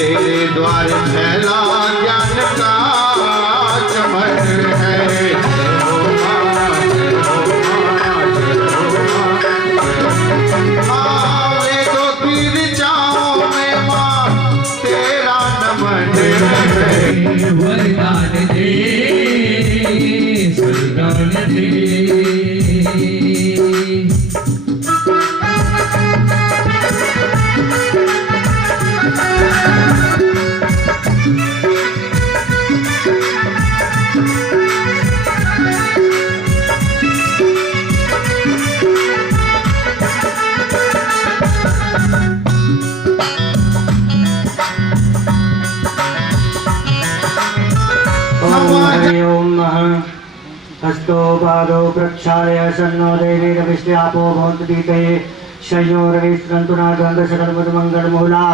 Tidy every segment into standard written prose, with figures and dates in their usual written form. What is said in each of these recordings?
तेरे द्वार फैला ज्ञान का चमन है। वेदों की ऋचाओं में माँ तेरा नमन है। वरदान दे वरदान दे हस्तो पादो प्रक्षालय सन्नो देवीरविष्यापो भवन्तु दीते शय्यो रविस्कन्तुना गन्धशकलमङ्गलमूला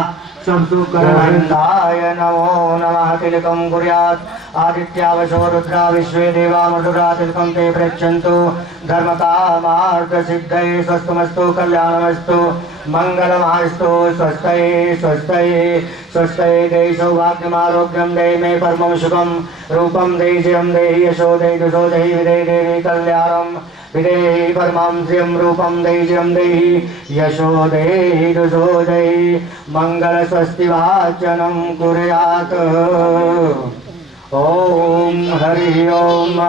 संसुकरहन्ताय नमो नमः। तिलकं कुर्यात् आदित्यावशो रुद्रा विश्वे देवा मधुरा तिलकं ते पृच्छन्तु धर्मकामार्थसिद्धये स्वस्तमस्तु कल्याणमस्तु मङ्गलमास्तु स्वस्ति स्वस्ति स्वस्ति देहि सौभाग्यमारोग्यं देहि मे परमं सुखं रूपं देहि जयं देहि यशो देहि दुषो देहि विदेहि देहि कल्याणं विदेहि परमां श्रियं रूपं देहि जयं देहि यशो देहि दुषो देहि मङ्गलस्वस्तिवाचनं कुर्यात्। ओम हरि ओम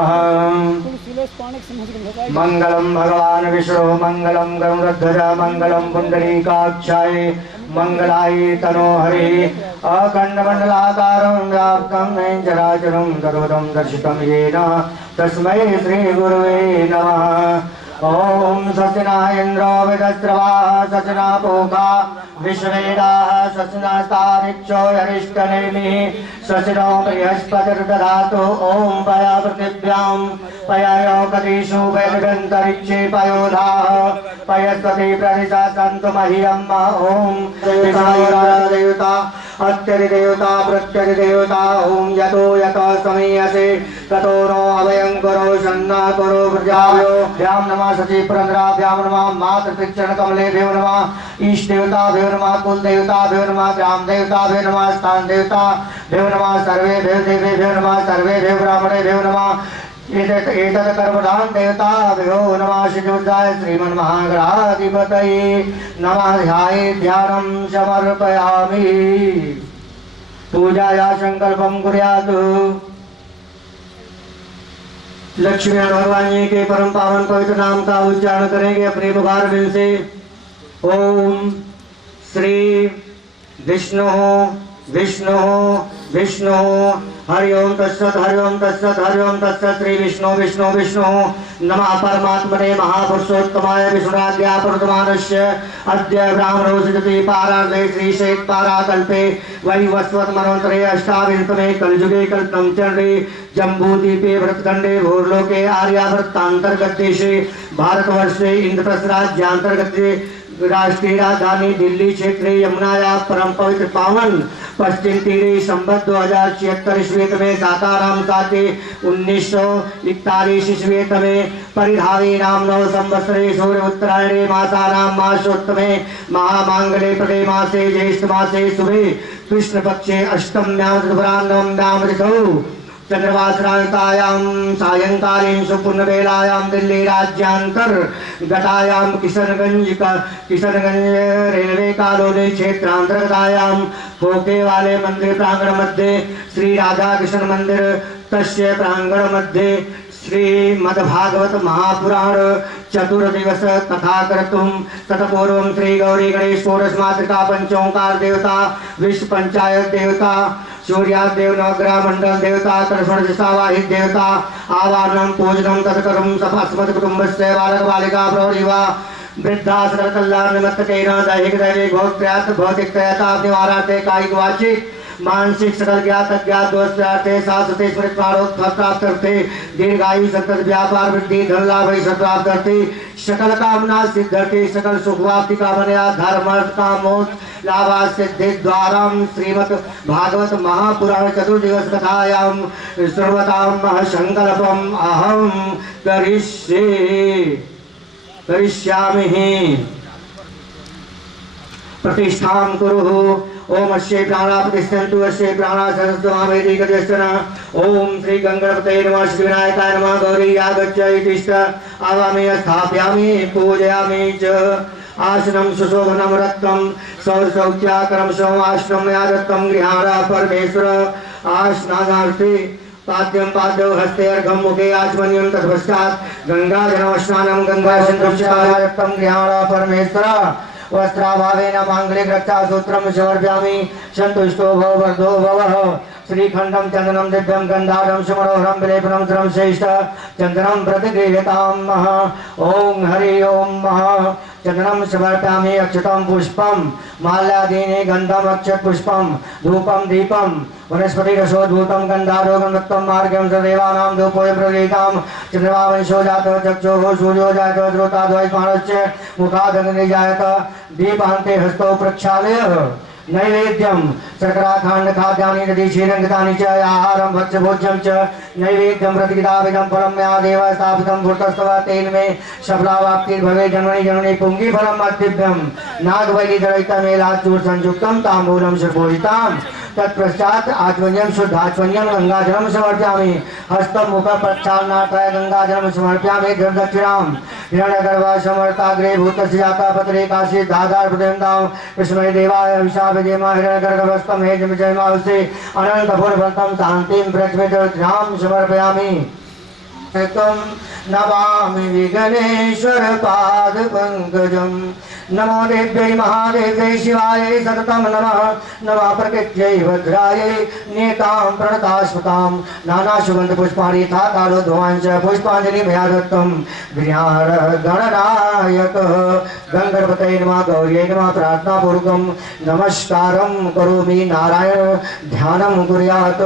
मंगलम भगवान विष्णु मंगलम गरुड़ध्वज मंगलम पुंडरीकाक्षाय मंगलाय तनो हरि अखंडमंडलाकारं व्याप्तं चराचरं सर्वं दर्शितं येन तस्मै श्री गुरुवे नमः। ओम सचना इंद्रो विदस्रवा सचना पोका विश्वेदाः सचनास्तारिक्षो यरिष्टनेमि सचनो बृहस्पतिर्दधातु। ओम पया पृथिव्यां पयायोकदिषु वैदगन्तरिक्षे पयोधाः पयस्पति प्रदिशा सन्तु मह्यम्। ओम देवता अत्यरिदेवता प्रत्यरिदेवता। ओम यतो यतो समीयसे ततो नो अभयं करो सन्ना करो प्रजाभ्यो भ्यां नमः सची पुरंदराभ्यां नमः मातृपितृ कमलेभ्यो नमः ईष्ट देवताभ्यो नमः कुल देवताभ्यो नमः ग्राम देवताभ्यो नमः स्थान देवताभ्यो नमः सर्वेभ्यो देवेभ्यो नमः सर्वेभ्यो ब्राह्मणेभ्यो नमः एतत् कर्मधाम देवताभ्यो नमः। श्रीजुद्धाय श्रीमन्महागणाधिपतये नमः। ध्याये ध्यानं समर्पयामि। पूजाया संकल्पं कुर्यात्। लक्ष्मी भगवान जी के परम पावन पवित्र नाम का उच्चारण करेंगे अपने मुखार बिंद से। ओम श्री विष्णु विष्णु विष्णु हरि ओम तत्सत् हरि ओम तत्सत् हरि ओम तत्सत्। श्री विष्णु विष्णु विष्णु नमः परमात्मने महापुरुषोत्तमाय विष्णुराज्ञा प्रवर्तमानस्य अद्य ब्राह्मणो सिद्धति पारार्धे श्री शेत पाराकल्पे वैवस्वत मनोन्तरे अष्टाविंशतमे कलयुगे कल्पं चंडे जम्बूद्वीपे भरतखंडे भूर्लोके आर्यावर्तांतर्गत देशे भारतवर्षे इंद्रप्रस्थ राज्यांतर्गते राष्ट्रीय राजधानी दिल्ली क्षेत्र यमुनाया परम पवित्र पावन पश्चिम तीरे संवत 2076 ईस्वी में साताराम साथे 1941 ईस्वी में परिधावी नाम नव संवत्सरे सूर्य उत्तरायणे मासानां मासोत्तमे महामांगले प्रदे मासे ज्येष्ठ मासे शुभे कृष्ण पक्षे अष्टम्यां त्रिपुरान्नम्यां ऋतौ चंद्रवासरायतायां सायंकालीन सुपुर्णवेलायां दिल्ली राज्यांतर गतायां किशनगंज रेलवे कॉलोनी क्षेत्रांतर्गतायां खोके वाले मंदिर प्रांगण मध्ये श्री राधा कृष्ण मंदिर तस्य प्रांगण मध्ये श्रीमद्भागवत महापुराण चतुर्दिवस कथा कर्तुम तत्पूर्व श्री गौरी गणेश षोडश मातृका पंचोंकार देवता विश्व पंचायत देवता सूर्यादेव नवग्रह मंडल देवता षोडश दिशावाहित देवता आवाहनम पूजनम तत्कर्म सपास्मत् कुटुंबस्य बालक बालिका प्रौढ़िवा वृद्धा सकल कल्याण निमित्त केन दैहिक दैविक भौतिक भौतिक त्रयता निवारार्थे कायिक वाचिक मानसिक सकल ज्ञात अज्ञात दोष प्रार्थे शाश्वते स्मृत प्रारोध फल प्राप्त करते दीर्घायु संतत व्यापार वृद्धि धन लाभ ऐश्वर्य प्राप्त करते सकल कामना सिद्धते सकल सुख प्राप्ति कामना धर्म अर्थ काम मोक्ष लाभा सिद्धि द्वाराम श्रीमद् भागवत महापुराण चतुर्दिवस कथायां सर्वतां संकल्पम अहम करिष्यामि प्रतिष्ठां कुरु ओम अश्ये प्राणा प्रतिष्ठन्तु अश्ये प्राणा सहस्रतु महावेदी कदर्शन ओम श्री गंगणपतये नमः श्री विनायकाय नमः गौरी आगच्छ इतिष्ठ आवामि स्थापयामि पूजयामि च आसनं सुशोभनं रत्नं सौरसौख्याकरं सोमाश्रम मया दत्तं गृहाण परमेश्वर आसनानार्थे पाद्यं पादौ हस्ते अर्घं मुखे आचमनीयं तत्पश्चात् गंगाजलस्नानं गंगासिन्धुश्चायत्तं गृहाण परमेश्वर वस्त्राभावेन मांगलिक रक्षा सूत्रम समर्पयामि संतुष्टो भव वर्धो भवः श्रीखंडम चंदनम दिव्यम गंधारम समरोहरम विलेपनम श्रम श्रेष्ठ चंदनम प्रतिगृह्यताम ओम हरि ओम चंदनम समर्पयामि अक्षतम पुष्पम माल्यादीनि गंधम अक्षत पुष्पम धूपम दीपम वनस्पति रसोद्भूतम गंधारोगम रक्तम मार्गम सदेवानां धूपोय प्रगीताम चंद्रमा वंशो जातो चक्षुः सूर्यो जातो द्रोताद्वैस्मानस्य मुखादग्नि जायत दीपान्ते हस्तौ प्रक्षालय नैवेद्यम शर्कराखंड खाद्यानि दधि क्षीरंगतानि च आहारं भक्ष्य भोज्यं च नैवेद्यं प्रतिगिदाविदं परं मया देव स्थापितं भूतस्तव तेन मे सफलावाप्तिर्भवे जन्मनि जन्मनि पुंगी फलं मद्दिव्यं नागवैलिधरहितमेलाचूर संयुक्तं ताम्बूलं सुपूजिताम् तत्पश्चात आचमन्यम शुद्धाचमन्यम गंगाजलम समर्पयामि हस्तं मुख प्रक्षालनार्थाय गंगाजलम समर्पयामि दक्षिणाम हिरण्यगर्भा समर्ताग्रे भूतस्य जाता पत्रे काशी धाधार प्रदेवतां कृष्णमय देवाय अभिशाप देमा हिरण्यगर्भस्थं हे जयमावसे अनन्तपूर्वन्तं शान्तिं प्रज्ञां समर्पयामि तम नमामि विघ्नेश्वर पाद पंकजम नमो देव्यै महादेव्यै शिवाय सततं नमः नमः प्रकृत्यै भद्रायै नेतां प्रणतास्मतां नानासुगन्ध पुष्पाणि यथा कालोद्भवाञ्च पुष्पाञ्जलि मया दत्तं गृहाण गणनायक गंगणपतये नमः गौर्यै नमः प्रार्थनापूर्वकं नमस्कारं करोमि नारायण ध्यानं कुर्यात्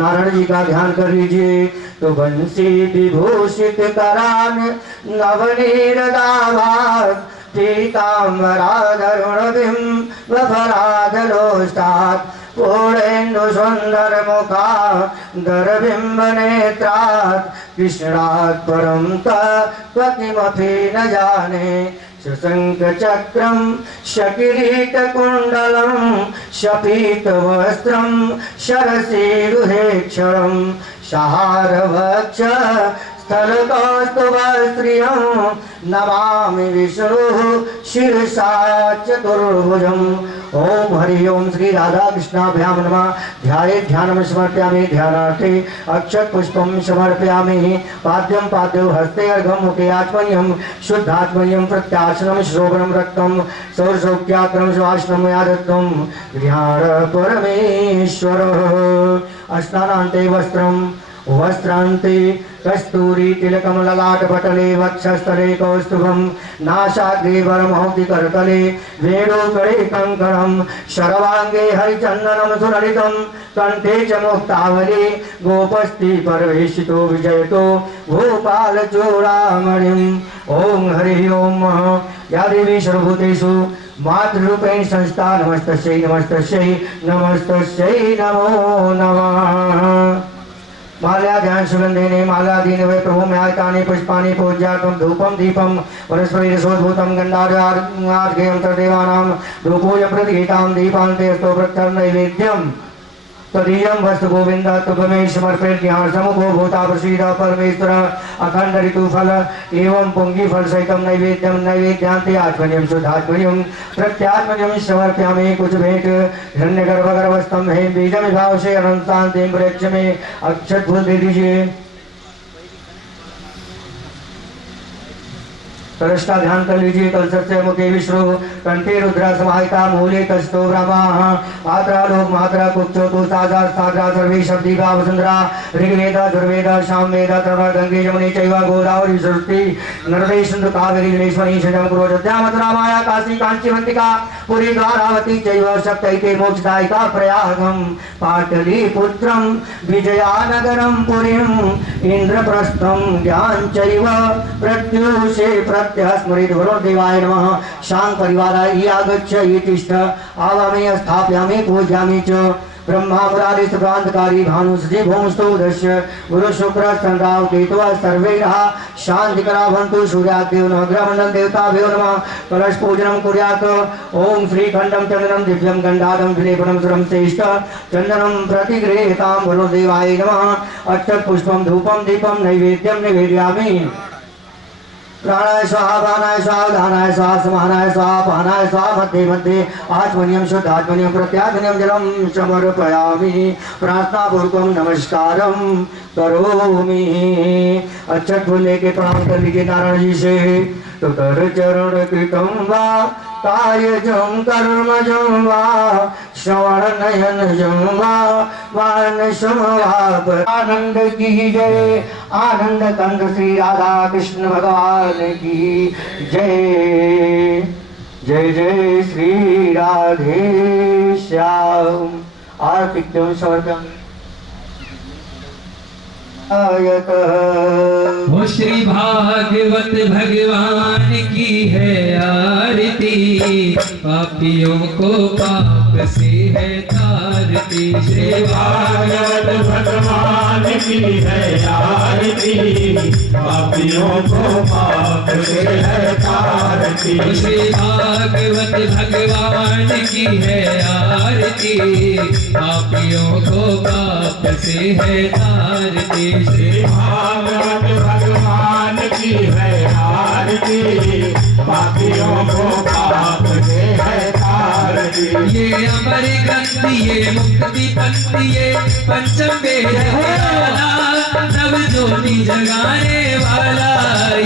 नारायण जी का ध्यान कर लीजिए तो बंसी विभूषित करान नवनीरदाभाग पीताम्बराधरुणबिम्बफलाधलोष्टात् पूर्णेन्दु सुन्दर मुखा दरबिम्ब नेत्रात् कृष्णात् परं तत्त्वकिमपि न जाने शशंक चक्रं शकिरीटकुण्डलं शपीतवस्त्रं शरसीरुहेक्षरं सहारवक्ष स्थलकौस्तुभस्त्रियं नमामि विष्णुः शिरसा चतुर्भुजम् ओम हरि ओम श्री राधा कृष्णाभ्यां नमः ध्यायेत् ध्यानं समर्पयामि ध्यानार्थे अक्षत पुष्पं समर्पयामि पाद्यं पाद्यौ हस्ते अर्घं मुखे आचमनीयं शुद्धाचमनीयं प्रत्याशनं श्रोभनं रक्तं सौरसौख्याकरं सुवासनं मया दत्तं गृहाण परमेश्वरः अस्नानान्ते वस्त्रं वस्त्रान्ते कस्तूरी तिलकम ललाटपटले वक्षस्थले कौस्तुभं नासाग्रे वरमहौति करतले वेणुकरे कंकणं शर्वांगे हरिचन्दनं सुललितं कंठे च मुक्तावली गोपस्ति परवेशितो विजयतो भूपालचूडामणिम् ओम हरि ओम या देवी सर्वभूतेषु मातृरूपेण संस्था नमस्तस्यै नमस्तस्यै नमस्तस्यै नमो नमः माल्या ध्यान सुगंधेने मालादीन वे प्रभु म्यायतानि पुष्पाणि पूज्यार्थं धूपं दीपं वनस्पति रसोद्भूतं गन्धार्घ्यं तदेवानां धूपोय प्रतिगीतां दीपान्ते स्तो प्रत्यं नैवेद्यं तदीयं वस्तु गोविंद तुभमें समर्पित ध्यान समुखो भूता प्रसीद परमेश्वर अखंड ऋतु फल एवं पुंगी फल सहितम नैवेद्यम नैवेद्यांते आत्मनियम शुद्धात्मनियम प्रत्यात्मनियम समर्प्यामि। कुछ भेंट धन्य गर्भ गर्भस्तम है बीजम भाव से अनंतांतिम वृक्ष में अक्षत फूल दे दीजिए। सरष्टा ध्यान कर लीजिए। कल सत्य मुखे विष्णु कंठे रुद्रा समाहिता मूले तस्तो ब्रह्मा मात्रा लोक मात्रा कुक्षो तो साधा साधा सर्वे शब्दी का वसुंधरा ऋग्वेद दुर्वेद सामवेद तथा गंगे जमुनी चैव गोदावरी सरस्वती नर्मदे सिंधु कावेरी जलेश्वरी शजम कुरु अयोध्या मथुरा माया काशी कांचीवंतिका पुरी द्वारावती चैव सप्तैते मोक्षदायिका प्रयागम पाटलिपुत्रम विजयानगरम पुरीम इंद्रप्रस्थम ज्ञान चैव प्रत्युषे स्मृत वरुणदेवाय नमः। शांग परिवाराय आगच्छ इतिष्ठ आवामि स्थापयामि पूजयामि च। ब्रह्मा मुरारी सुप्रांतकारी भानु सजी भौमस्तु दश्य गुरु शुक्र चंद्राव केतु सर्वैरः शांतिकरा भवन्तु। सूर्यादेव नमः ग्रहमंडल देवताभ्यो नमः। कलश पूजनं कुर्यात्। ओम श्रीखंडं चंदनं दिव्यं गंधादं विलेपनं सुरं श्रेष्ठ चंदनं प्रतिगृहीतां वरुणदेवाय नमः। अक्षत पुष्पं धूपं दीपं नैवेद्यं निवेदयामि। प्राणाय स्वाहा प्राणाय स्वाहा धानाय स्वाहा समानाय स्वाहा पानाय स्वाहा मध्ये मध्ये आत्मनियम शुद्ध आत्मनियम प्रत्यात्मनियम जलम समर्पयामि। प्रार्थना पूर्वकम नमस्कारम करोमि। अच्छा फूल लेके प्रणाम कर लीजिए नारायण जी से। तो कर चरण कृतम वा कायजं कर्मजं वा श्रवण नयनजं वा मानसं वा। आनंद की जय आनंद कंद श्री राधा कृष्ण भगवान की जय। जय जय श्री राधे श्याम। आरती समर्पण वो श्री भागवत भगवान की है आरती पापियों को पाप से है तारती। श्री भागवत भगवान की है आरती पापियों को पाप से है तारती। श्री भागवत भगवान की है आरती पापियों को पाप से है तारती। श्री भागवत भगवान की है आरती पापियों को पाप से है तारती। ये अमर ग्रंथ ये मुक्ति पंथ ये पंचम वेद निराला नव ज्योति जगाने वाला।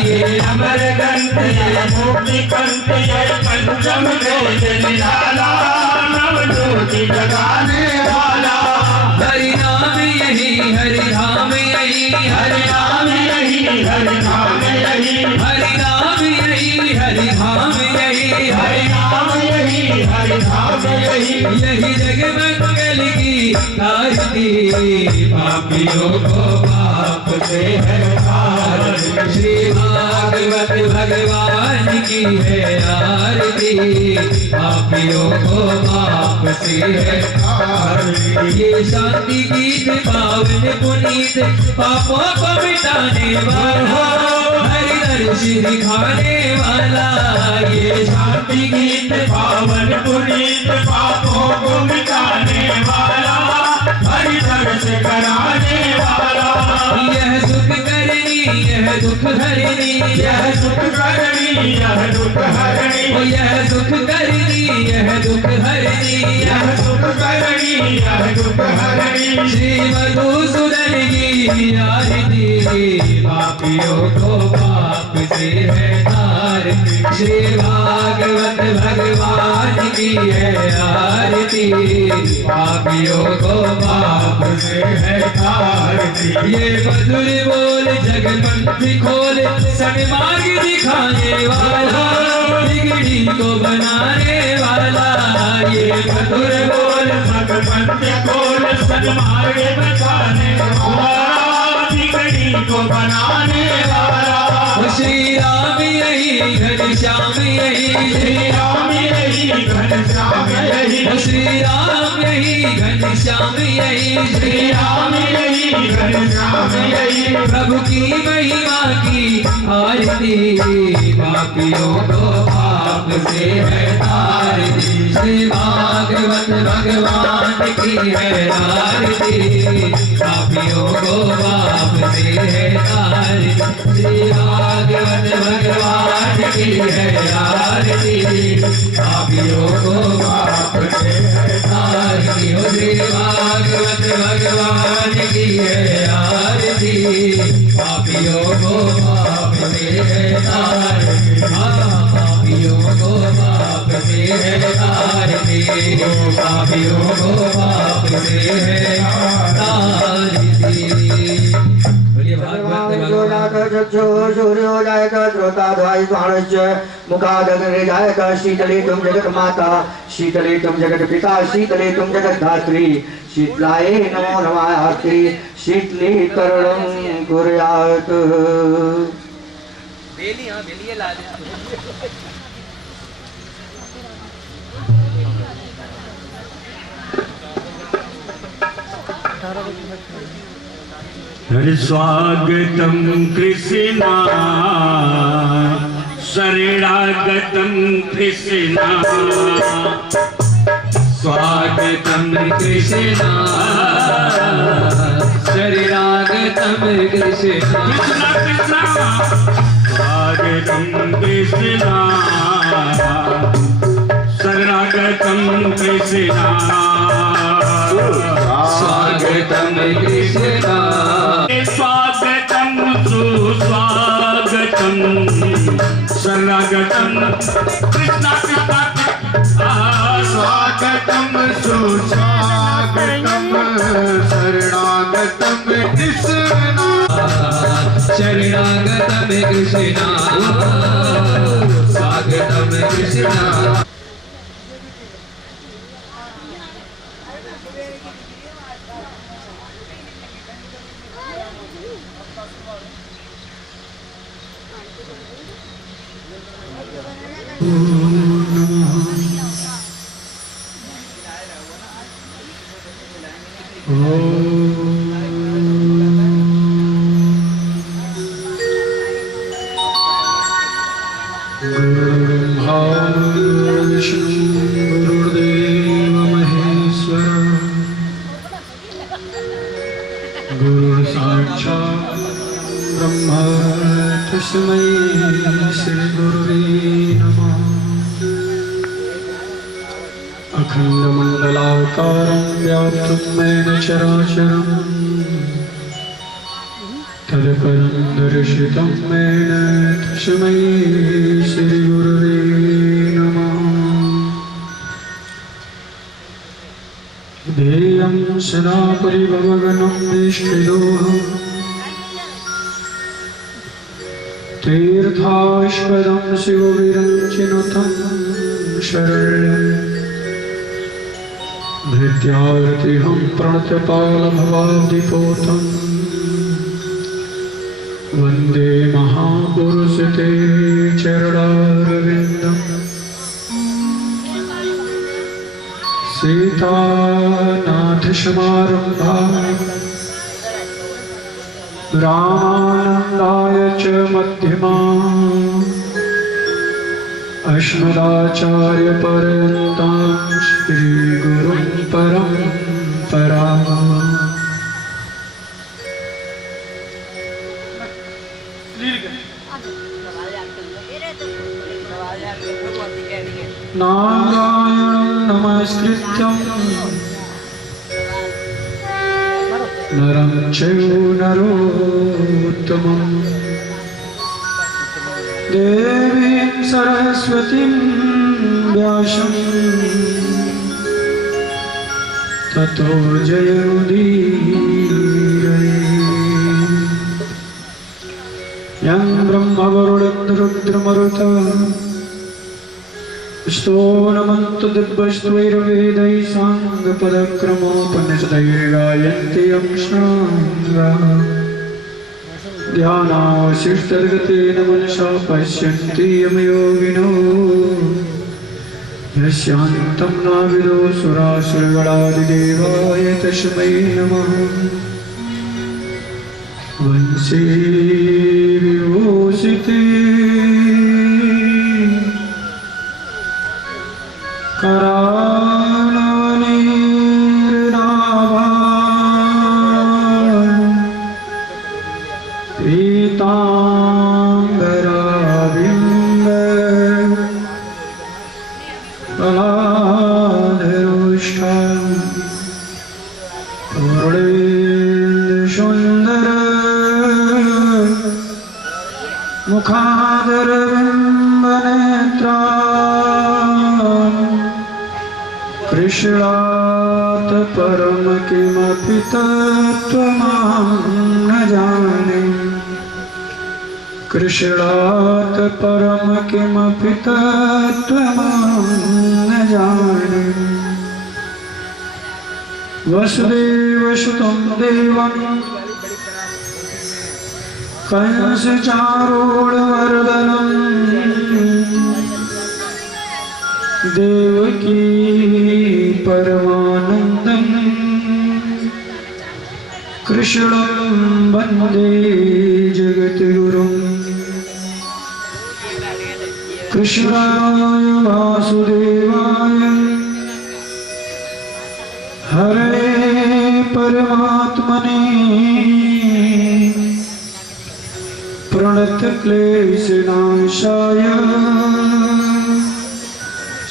ये अमर ग्रंथ ये मुक्ति पंथ ये पंचम वेद निराला नव ज्योति जगाने वाला। हरि नाम यही हरि धाम यही हरि नाम यही हरि धाम यही हरि नाम यही हरि धाम यही हरि नाम यही हरि धाम यही। यही जग मंगल की आरती पापियों को पाप से है तारती। श्री भागवत भगवान की है आरती पापियों को पाप से है तारती। ये शांति गीत पावन पुनीत पापों को मिटाने वाला हरि दर्श दिखाने वाला। ये शांति गीत पावन पुनीत पापों को मिटाने वाला हरि दर्श कराने वाला। यह सुख करनी यह दुख हरनी यह सुख करनी यह दुख हरनी यह सुख करनी यह दुख हरनी यह सुख करनी यह दुख हरनी। श्री मधुसूदन की आरती पापियों को पाप से है तारती। श्री भागवत भगवान की है आरती पापियों को पाप से है तारती। ये मधुर बोल जगपंथी खोल सन्मार्ग दिखाने वाला बिगड़ी को बनाने वाला। ये मधुर बोल जगपंथी खोल सन्मार्ग दिखाने वाला बिगड़ी को बनाने वाला। श्री राम यही घनश्याम यही श्री राम यही घनश्याम यही श्री राम यही घनश्याम यही श्री राम यही घनश्याम यही। प्रभु की महिमा की आरती पापियों को पाप से है तारती। श्री भागवत भगवान की है आरती, पापियों को पाप से है तारी। श्री भागवत भगवान की है आरती, पापियों को पाप से है तारी। श्री भागवत भगवान की है आरती, पापियों को पाप से है तारी। पापियों को पाप से है तारती, पापियों को पाप से है तारती। बोलिए भागवत सूर्यो जायका श्रोता ध्वाई स्वाणश्च मुखादग्रे जायका शीतले तुम जगत माता, शीतले तुम जगत पिता, शीतले तुम जगत धात्री, शीतलाये नमो नमार्ति, शीतलीकरणं कुर्यात्। बेली, हाँ बेलिए ला दे। हरि स्वागतम कृष्णा शरणागतम कृष्णा, स्वागतम कृष्णा शरणागतम कृष्णा, कृष्णा स्वागतम कृष्णा शरणागतम कृष्णा, स्वागतम कृष्णा स्वागतम सुस्वागतम शरणागतम कृष्णा कृष्णा, स्वागतम सुस्वागतम शरणागतम कृष्णा, शरणागतम कृष्णा, स्वागतम कृष्णा। गुरुर्ब्रह्मा विष्णु गुरुर्देव महेश्वर, गुरुर्साक्षात् ब्रह्मा तस्मै श्री गुरुवे नमः। अखण्डमण्डलाकारं व्याप्तं येन चराचरम् तत्परं दर्शितं येन तस्मै श्रीगुरुवे नमः। ध्येयं सदा परिभवगनं निष्ठिदोऽहं, तीर्थास्पदं शिवविरञ्चिनुतं शरण्यं, भृत्यार्तिहं प्रणतपालभवाब्धिपोतम् वन्दे महापुरुषते चरणारविन्दम्। सीतानाथसमारम्भा रामानन्दाय च मध्यमा, अस्मदाचार्यपर्यन्तां श्रीगुरुं परम्परा। नारायणं नमस्कृत्यं नरं चैव नरोत्तमं, देवीं सरस्वतीं व्यासं ततो जयमुदीरये। यं ब्रह्मवरुणरुद्रमरुतः स्तोनमन्तु दिव्यस्त्वैर्वेदैः साङ्गपदक्रमोपनिषदैर्गायन्ति यं श्रावः। ध्यानावशिष्टगतेन मनसा पश्यन्ति यं योगिनो, यस्यान्तं नाविदो सुरासुरगणादिदेवाय तस्मै नमः। वंशी विभूषिते करा पीताम्बराबिम्ब फलाधरोष्ठम् पूर्णेन्दुसुन्दर मुखादरबिम्बनेत्राम् कृष्णात् परम किमपि तत्त्वमहं न जाने कृष्णात् परम किमपि तत्त्वमहं न जाने वसुदेवसुतं देवं कंसचारूढमर्दनम् देवकी परमानन्दं कृष्णं वन्दे जगद्गुरुं कृष्णाय वासुदेवाय हरे परमात्मने प्रणतक्लेशनाशाय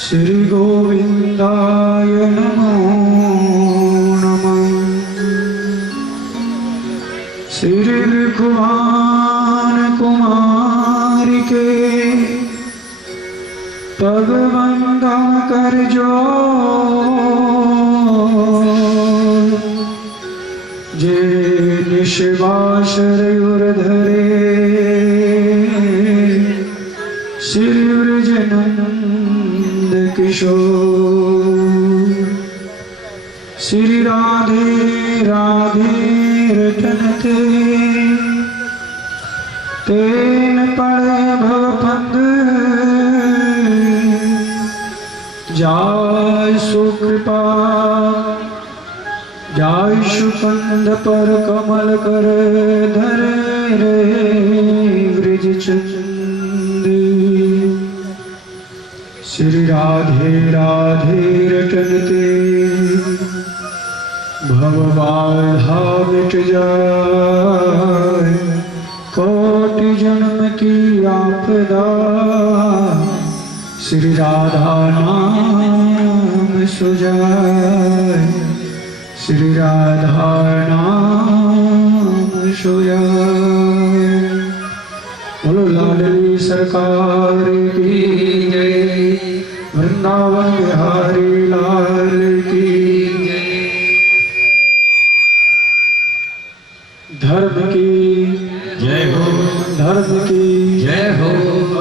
श्री गोविंदाय नमो नमः। श्री भगवान कुमारी के पगबंधा कर जो जे निशिवाशर धरे श्री व्रजनंद किशोर श्री राधे राधे रटन तेन पड़े भवपंद जाय सुकृपा जाय सुकंद पर कमल कर धरे रे ब्रिज चंदी श्री राधे राधे रटनते भवबाधा मिट जाए कोटि जन्म की आपदा श्री राधा नाम सुजाए श्री राधा नाम सुजाए। बोलो लाडली सरकार की जय वृंदावन बिहारी लाल की जय। धर्म की जय हो धर्म की जय हो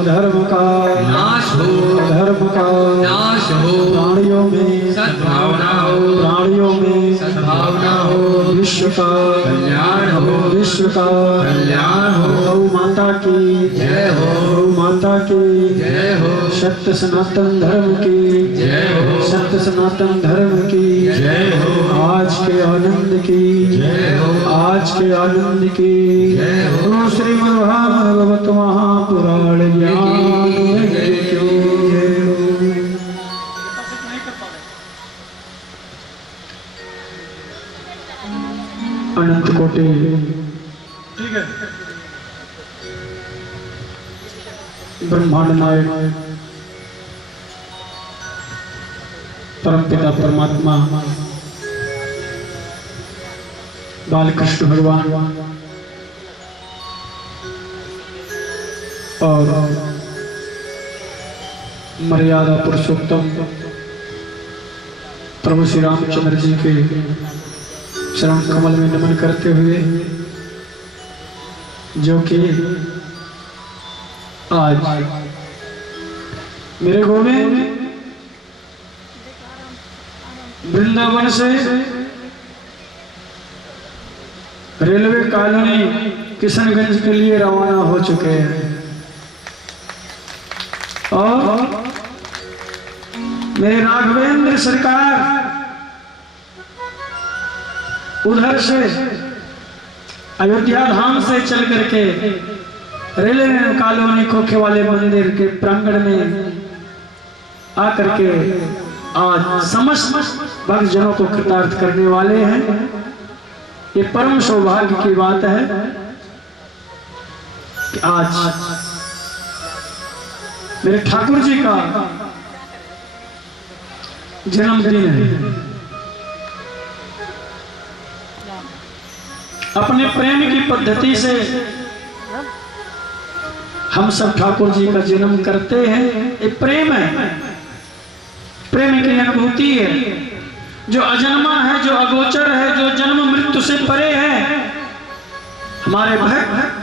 अधर्म का नाश हो अधर्म का नाश हो प्राणियों में सद्भावना हो प्राणियों में सद्भावना हो विश्व का कल्याण हो विश्व का कल्याण हो गौ माता की जय हो गौ माता की जय हो सत्य सनातन धर्म की जय हो सत्य सनातन धर्म की जय हो आज के आनंद की जय हो आज के आनंद की जय हो श्रीमद्भागवत महापुराण ज्ञान की जय हो। अनंत कोटि ब्रह्मांड नायक परमपिता परमात्मा बालकृष्ण भगवान और मर्यादा पुरुषोत्तम प्रभु श्री रामचंद्र जी के चरण कमल में नमन करते हुए जो कि आज मेरे गोविंद वृंदावन से रेलवे कॉलोनी किशनगंज के लिए रवाना हो चुके हैं और मेरे राघवेंद्र सरकार उधर से अयोध्या धाम से चल करके रेलवे कॉलोनी खोखे वाले मंदिर के प्रांगण में आकर के आज समस्त भक्तजनों को कृतार्थ करने वाले हैं। ये परम सौभाग्य की बात है। कि आज मेरे ठाकुर जी का जन्मदिन है। अपने प्रेम की पद्धति से हम सब ठाकुर जी का जन्म करते हैं। ये प्रेम है, प्रेम की अनुभूति है, जो अजन्मा है, जो अगोचर है, जो जन्म मृत्यु से परे है। हमारे भक्त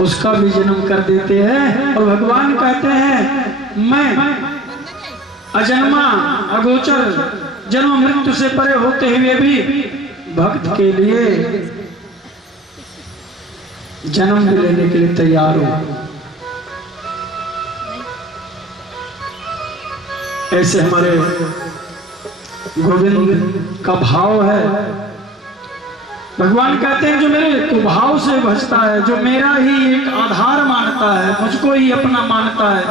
उसका भी जन्म कर देते हैं और भगवान कहते हैं मैं अजन्मा अगोचर जन्म मृत्यु से परे होते हुए भी भक्त के लिए जन्म लेने के लिए तैयार हो। ऐसे हमारे गोविंद का भाव है। भगवान कहते हैं जो मेरे कुभाव से भजता है, जो मेरा ही एक आधार मानता है, मुझको ही अपना मानता है।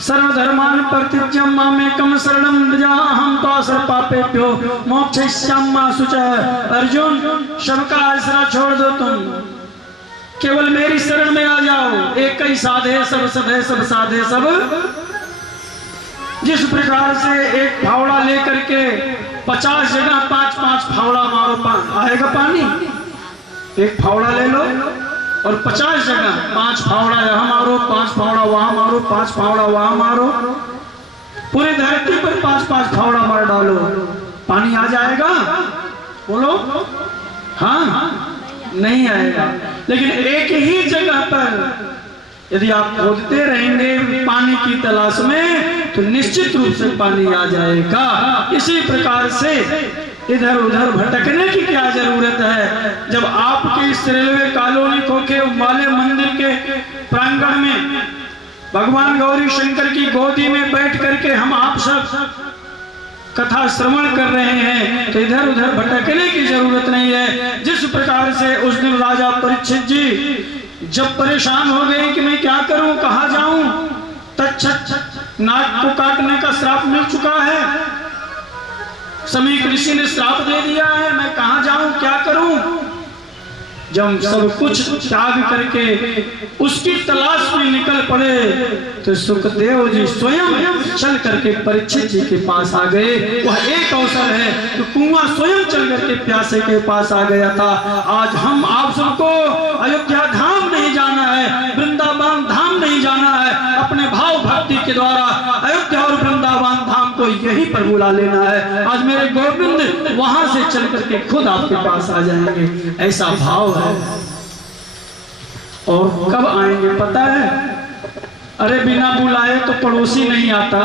सर्वधर्मान परित्यज्य मामेकं शरणं व्रज अहं त्वा पापेभ्यो मोक्षयिष्यामि मा शुचः। अर्जुन, सबका आसरा छोड़ दो, तुम केवल मेरी शरण में आ जाओ। एक ही साधे सब सधे, सब साधे सब। जिस प्रकार से एक फावड़ा लेकर के 50 जगह 5-5 फावड़ा मारो, आएगा पानी। एक फावड़ा ले लो और 50 जगह 5 फावड़ा यहाँ मारो, 5 फावड़ा वहां मारो, 5 फावड़ा वहां मारो, पूरे धरती पर 5-5 फावड़ा मार डालो, पानी आ जाएगा? बोलो हाँ, नहीं आएगा। लेकिन एक ही जगह पर यदि आप खोदते रहेंगे पानी की तलाश में तो निश्चित रूप से पानी आ जाएगा। इसी प्रकार से इधर उधर भटकने की क्या जरूरत है, जब आपके इस रेलवे कॉलोनी खोखे वाले मंदिर के प्रांगण में भगवान गौरी शंकर की गोदी में बैठ करके हम आप सब कथा श्रवण कर रहे हैं, तो इधर उधर भटकने की जरूरत नहीं है। जिस प्रकार से उस दिन राजा परीक्षित जी जब परेशान हो गए कि मैं क्या करूं, कहां जाऊं, तक्षक नाग को काटने का श्राप मिल चुका है, समीक ऋषि ने श्राप दे दिया है, मैं कहां जाऊं, क्या करूं। जब सब कुछ त्याग करके उसकी तलाश में निकल पड़े तो सुखदेव जी स्वयं चल करके परीक्षित जी के पास आ गए। वह एक अवसर है तो कुआं स्वयं चल करके प्यासे के पास आ गया था। आज हम आप सबको अयोध्या धाम नहीं जाना है, वृंदावन धाम नहीं जाना है, अपने भाव भक्ति के द्वारा अयोध्या और वृंदावन धाम को यहीं पर बुला लेना है। आज मेरे गोविंद वहां से चल करके खुद आपके पास आ जाएंगे, ऐसा भाव है। और कब आएंगे पता है? अरे बिना बुलाए तो पड़ोसी नहीं आता।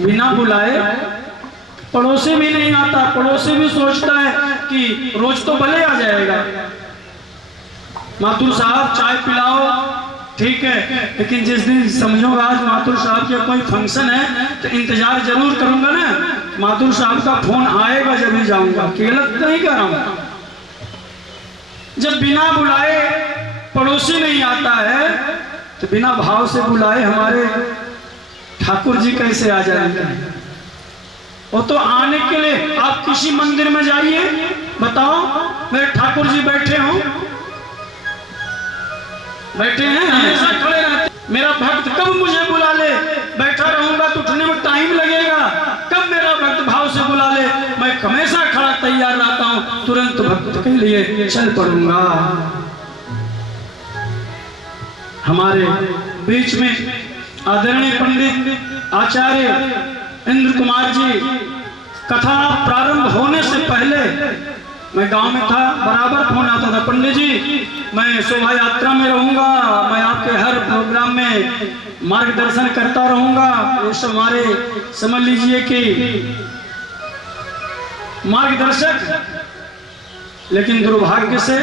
बिना बुलाए पड़ोसी भी नहीं आता। पड़ोसी भी सोचता है कि रोज तो भले आ जाएगा, मातुर साहब चाय पिलाओ, ठीक है, लेकिन जिस दिन समझो आज मातुर साहब के कोई फंक्शन है तो इंतजार जरूर करूंगा ना, मातुर साहब का फोन आएगा जब ही जाऊंगा, गलत नहीं कर रहा हूं। जब बिना बुलाए पड़ोसी नहीं आता है तो बिना भाव से बुलाए हमारे ठाकुर जी कैसे आ जाएंगे? वो तो आने के लिए आप किसी मंदिर में जाइए, बताओ मेरे ठाकुर जी बैठे हों, बैठे हैं, हमेशा खड़े रहते। मेरा भक्त कब मुझे बुला ले, बैठा रहूंगा तो उठने में टाइम लगेगा, कब मेरा भक्त भाव से बुला ले, मैं हमेशा खड़ा तैयार रहता हूं, तुरंत भक्त के लिए चल पड़ूंगा। हमारे बीच में आदरणीय पंडित आचार्य इंद्र कुमार जी, कथा प्रारंभ होने से पहले मैं गांव में था, बराबर फोन आता था, पंडित जी मैं शोभा यात्रा में रहूंगा, मैं आपके हर प्रोग्राम में मार्गदर्शन करता रहूंगा। इस हमारे समझ लीजिए कि मार्गदर्शक, लेकिन दुर्भाग्य से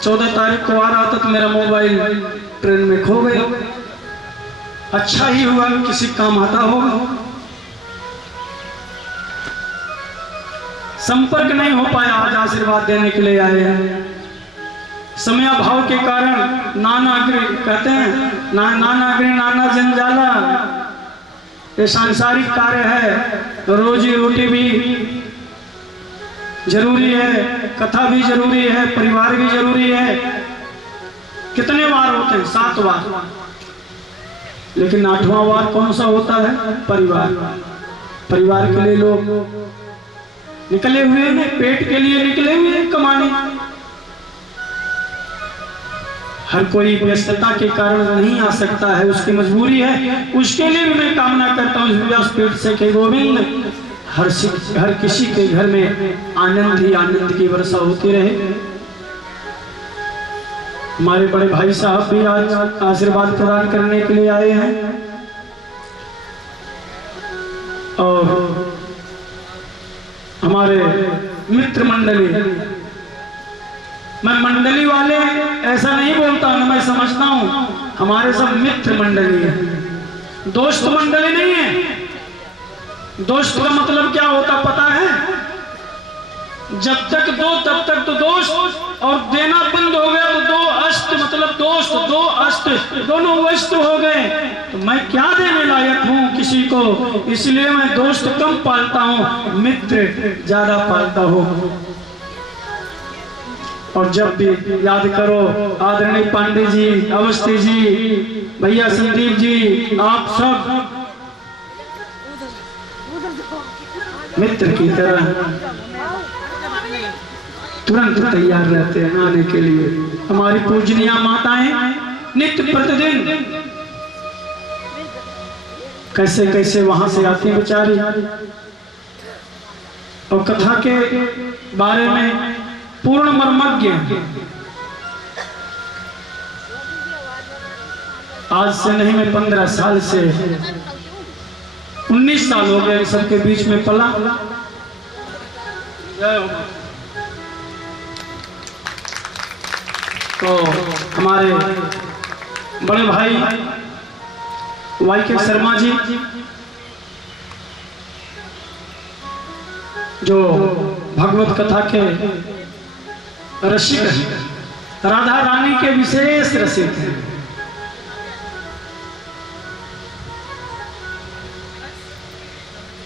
14 तारीख को आ रहा था तो मेरा मोबाइल ट्रेन में खो गया। अच्छा ही हुआ, किसी काम आता होगा। संपर्क नहीं हो पाया, आज आशीर्वाद देने के लिए आए हैं। समय भाव के कारण नानाग्रि कहते हैं, नानाग्रि नाना जंजाला, ये सांसारिक कार्य है, तो रोजी रोटी भी जरूरी है, कथा भी जरूरी है, परिवार भी जरूरी है। कितने वार होते हैं? 7 वार, लेकिन 8वां वार कौन सा होता है? परिवार। परिवार के लिए लोग निकले हुए हैं, पेट के लिए निकले हुए हैं कमाने। हर कोई व्यस्तता के कारण नहीं आ सकता है, उसकी मजबूरी है। उसके लिए भी मैं कामना करता हूँ व्यासपीठ से कि गोविंद हर किसी के घर में आनंद ही आनंद की वर्षा होती रहे। हमारे बड़े भाई साहब भी आज आशीर्वाद प्रदान करने के लिए आए हैं, और हमारे मित्र मंडली, मैं मंडली वाले ऐसा नहीं बोलता हूं, मैं समझता हूं हमारे सब मित्र मंडली है, दोस्त मंडली नहीं है। दोस्त का मतलब क्या होता पता है? जब तक दो तब तक तो दोस्त, और देना बंद हो गया तो दो अष्ट, मतलब दोस्त दो अष्ट, दोनों वस्त हो गए। तो मैं क्या देने लायक हूँ किसी को? इसलिए मैं दोस्त कम पालता हूँ, मित्र ज्यादा पालता हूँ। और जब भी याद करो आदरणीय पांडे जी, अवस्थी जी, भैया संदीप जी, आप सब मित्र की तरह तुरंत तैयार रहते हैं आने के लिए। हमारी पूजनीय माताएं नित्य प्रतिदिन कैसे कैसे वहां से आती बेचारी, और कथा के बारे में पूर्ण मर्मज्ञ। आज से नहीं, मैं 15 साल से 19 साल हो गए सबके बीच में पला। तो हमारे बड़े भाई YK शर्मा जी, जो भगवत कथा के रसिक हैं, राधा रानी के विशेष रसिक हैं।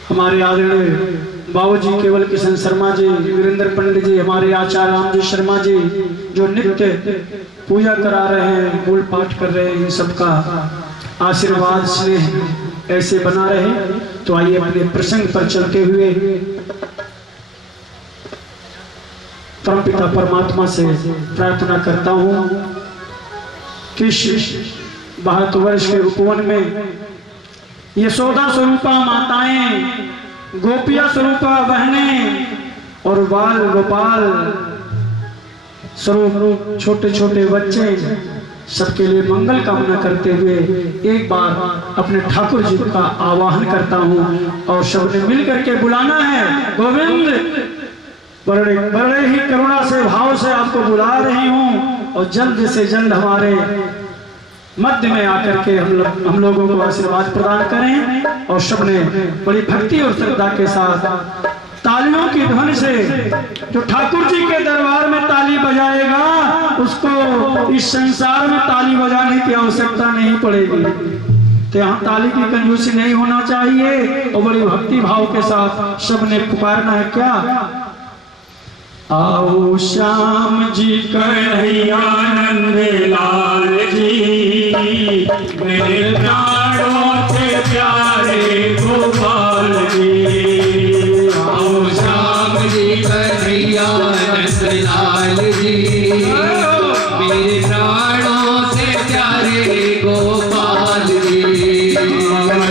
हमारे आदरणीय बाबूजी केवल किशन शर्मा जी, वीरेंद्र पंडित जी, हमारे आचार्य राम जी शर्मा जी, जो नित्य पूजा करा रहे हैं, मूल पाठ कर रहे हैं, इन सबका आशीर्वाद स्नेह ऐसे बना रहे। तो आइए अपने प्रसंग पर चलते हुए परमपिता परमात्मा से प्रार्थना करता हूँ कि 72 के उपवन में यशोदा स्वरूपा माताएं, गोपिया स्वरूपा बहनें और बाल गोपाल स्वरूप छोटे छोटे बच्चे, सबके लिए मंगल कामना करते हुए एक बार अपने ठाकुर जी का आवाहन करता हूँ, और सबने मिल करके बुलाना है। गोविंद, बड़े बड़े ही करुणा से भाव से आपको बुला रही हूँ, और जल्द से जल्द हमारे मध्य में आकर के हम लोगों को आशीर्वाद प्रदान करें। और सबने बड़ी भक्ति और श्रद्धा के साथ तालियों की ध्वनि से, जो ठाकुर जी के दरबार में ताली बजाएगा उसको इस संसार में ताली बजाने की आवश्यकता नहीं पड़ेगी। तो यहाँ ताली की कंजूसी नहीं होना चाहिए, और बड़ी भक्ति भाव के साथ सबने पुकारना है। क्या? आओ श्याम जी कन्हैया नंद लाल जी, मेरे प्राणों से प्यारे गोपाल जी। आओ श्याम जी कन्हैया नंद लाल जी, मेरे प्राणों से प्यारे गोपाल जी।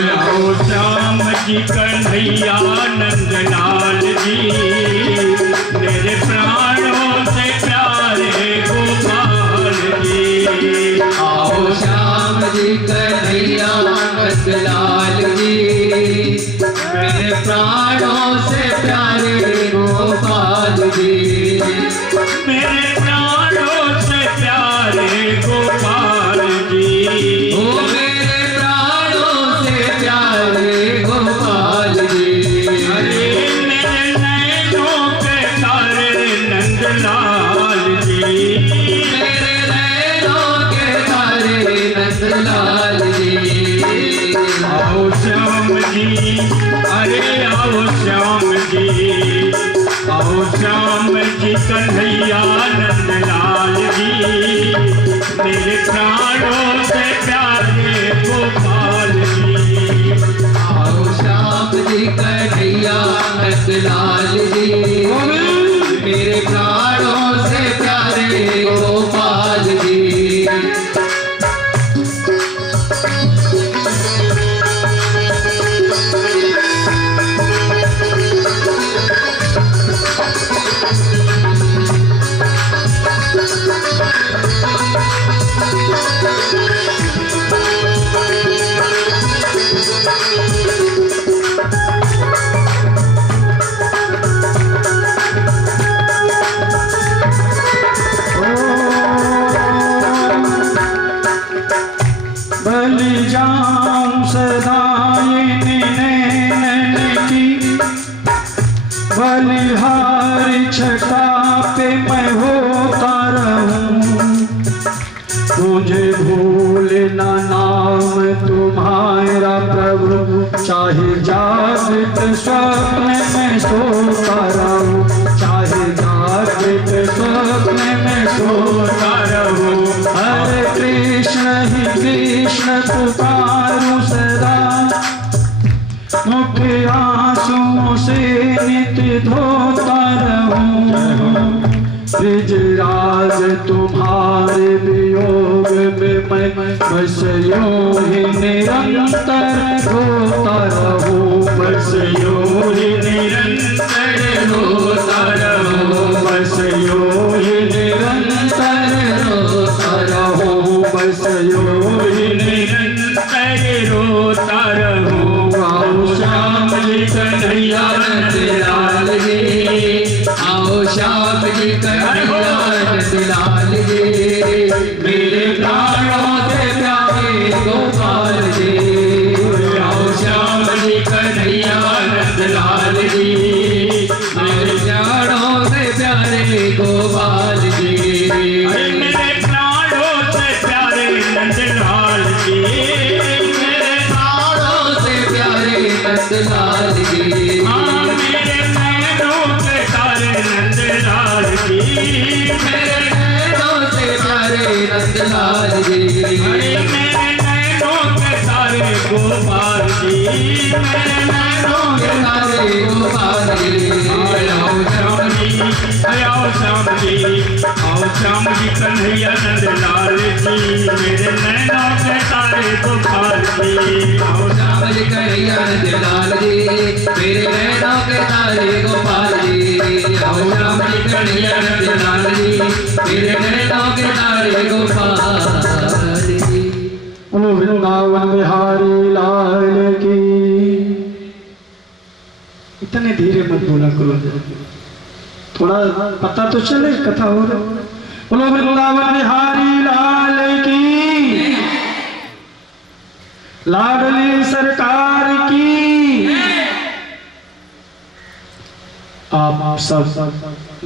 आओ श्याम जी कन्हैया नंद लाल जी, मेरे प्राणों से प्यारे गोपाल जी। आओ श्याम जी कन्हैया नंद लाल जी, मेरे प्राणों से प्यारे गोपाल जी। मेरे प्राणों से प्यारे गोपाल जी। ओ मेरे प्राणों से प्यारे गोपाल जी। अरे मेरे नैनों के तारे नंदलाल जी, मेरे नैनों के तारे नंदलाल जी। आओ श्याम जी, अरे आओ श्याम जी, आओ श्याम जी कन्हैया नंद लाल जी मेरे प्राणों से प्यारे गोपाल जी। आओ श्याम जी कन्हैया नंद लाल जी मेरे प्राणों से प्यारे गोपाल जी। बलि जाऊं सदाई नैन की बलिहारी छटा पे मैं होता रहूं मुझे भूले ना नाम तुम्हारा प्रभु चाहे जागृत स्वप्न में सोता रहूं चाहे जागृत स्वप्न में सोता रहूं। हरे कृष्ण ही कृष्ण पुकारूं सदा मुख आंसुओं से नित्य धोता रहूं ब्रिजराज तुम्हारे वियोग में मैं बस यूं ही निरंतर रोता रहूं बस यूं ही निरंतर रोता रहूं बस यूं ही निरंतर रोता रहूं बस यूं ही निरंतर रोता रहूं। आओ श्याम जी कन्हैया नंद लाल जी आओ श्याम जी कन्हैया नंद लाल जी मेरे प्राणों से प्यारे गोपाल जी। आओ श्याम जी कन्हैया नंद लाल जी मेरे प्राणों से प्यारे गोपाल जी। मेरे प्राणों से प्यारे नंद लाल जी मेरे प्राणों से प्यारे नंद लाल जी मेरे नैनों से तारे नंद लाल जी मेरे नैनों से प्यारे नंद लाल जी मेरे नैनों के तारे गोपाल जी मेरे नैनों के तारे गोपाल जी। आओ श्याम जी आओ श्याम जी आओ श्याम जी कन्हैया नंद लाल जी मेरे नैनों के तारे गोपाल जी। आओ श्याम जी कन्हैया नंद लाल जी मेरे नैनों के तारे गोपाल जी। आओ श्याम जी कन्हैया नंद लाल जी मेरे नैनों के तारे गोपाल जी। बोलो वृंदावन बिहारी लाल की। इतने धीरे मत बोला करो थोड़ा पता तो चले कथा हो रही। बोलो वृंदावन बिहारी लाल की लाडली सरकार की। आप सब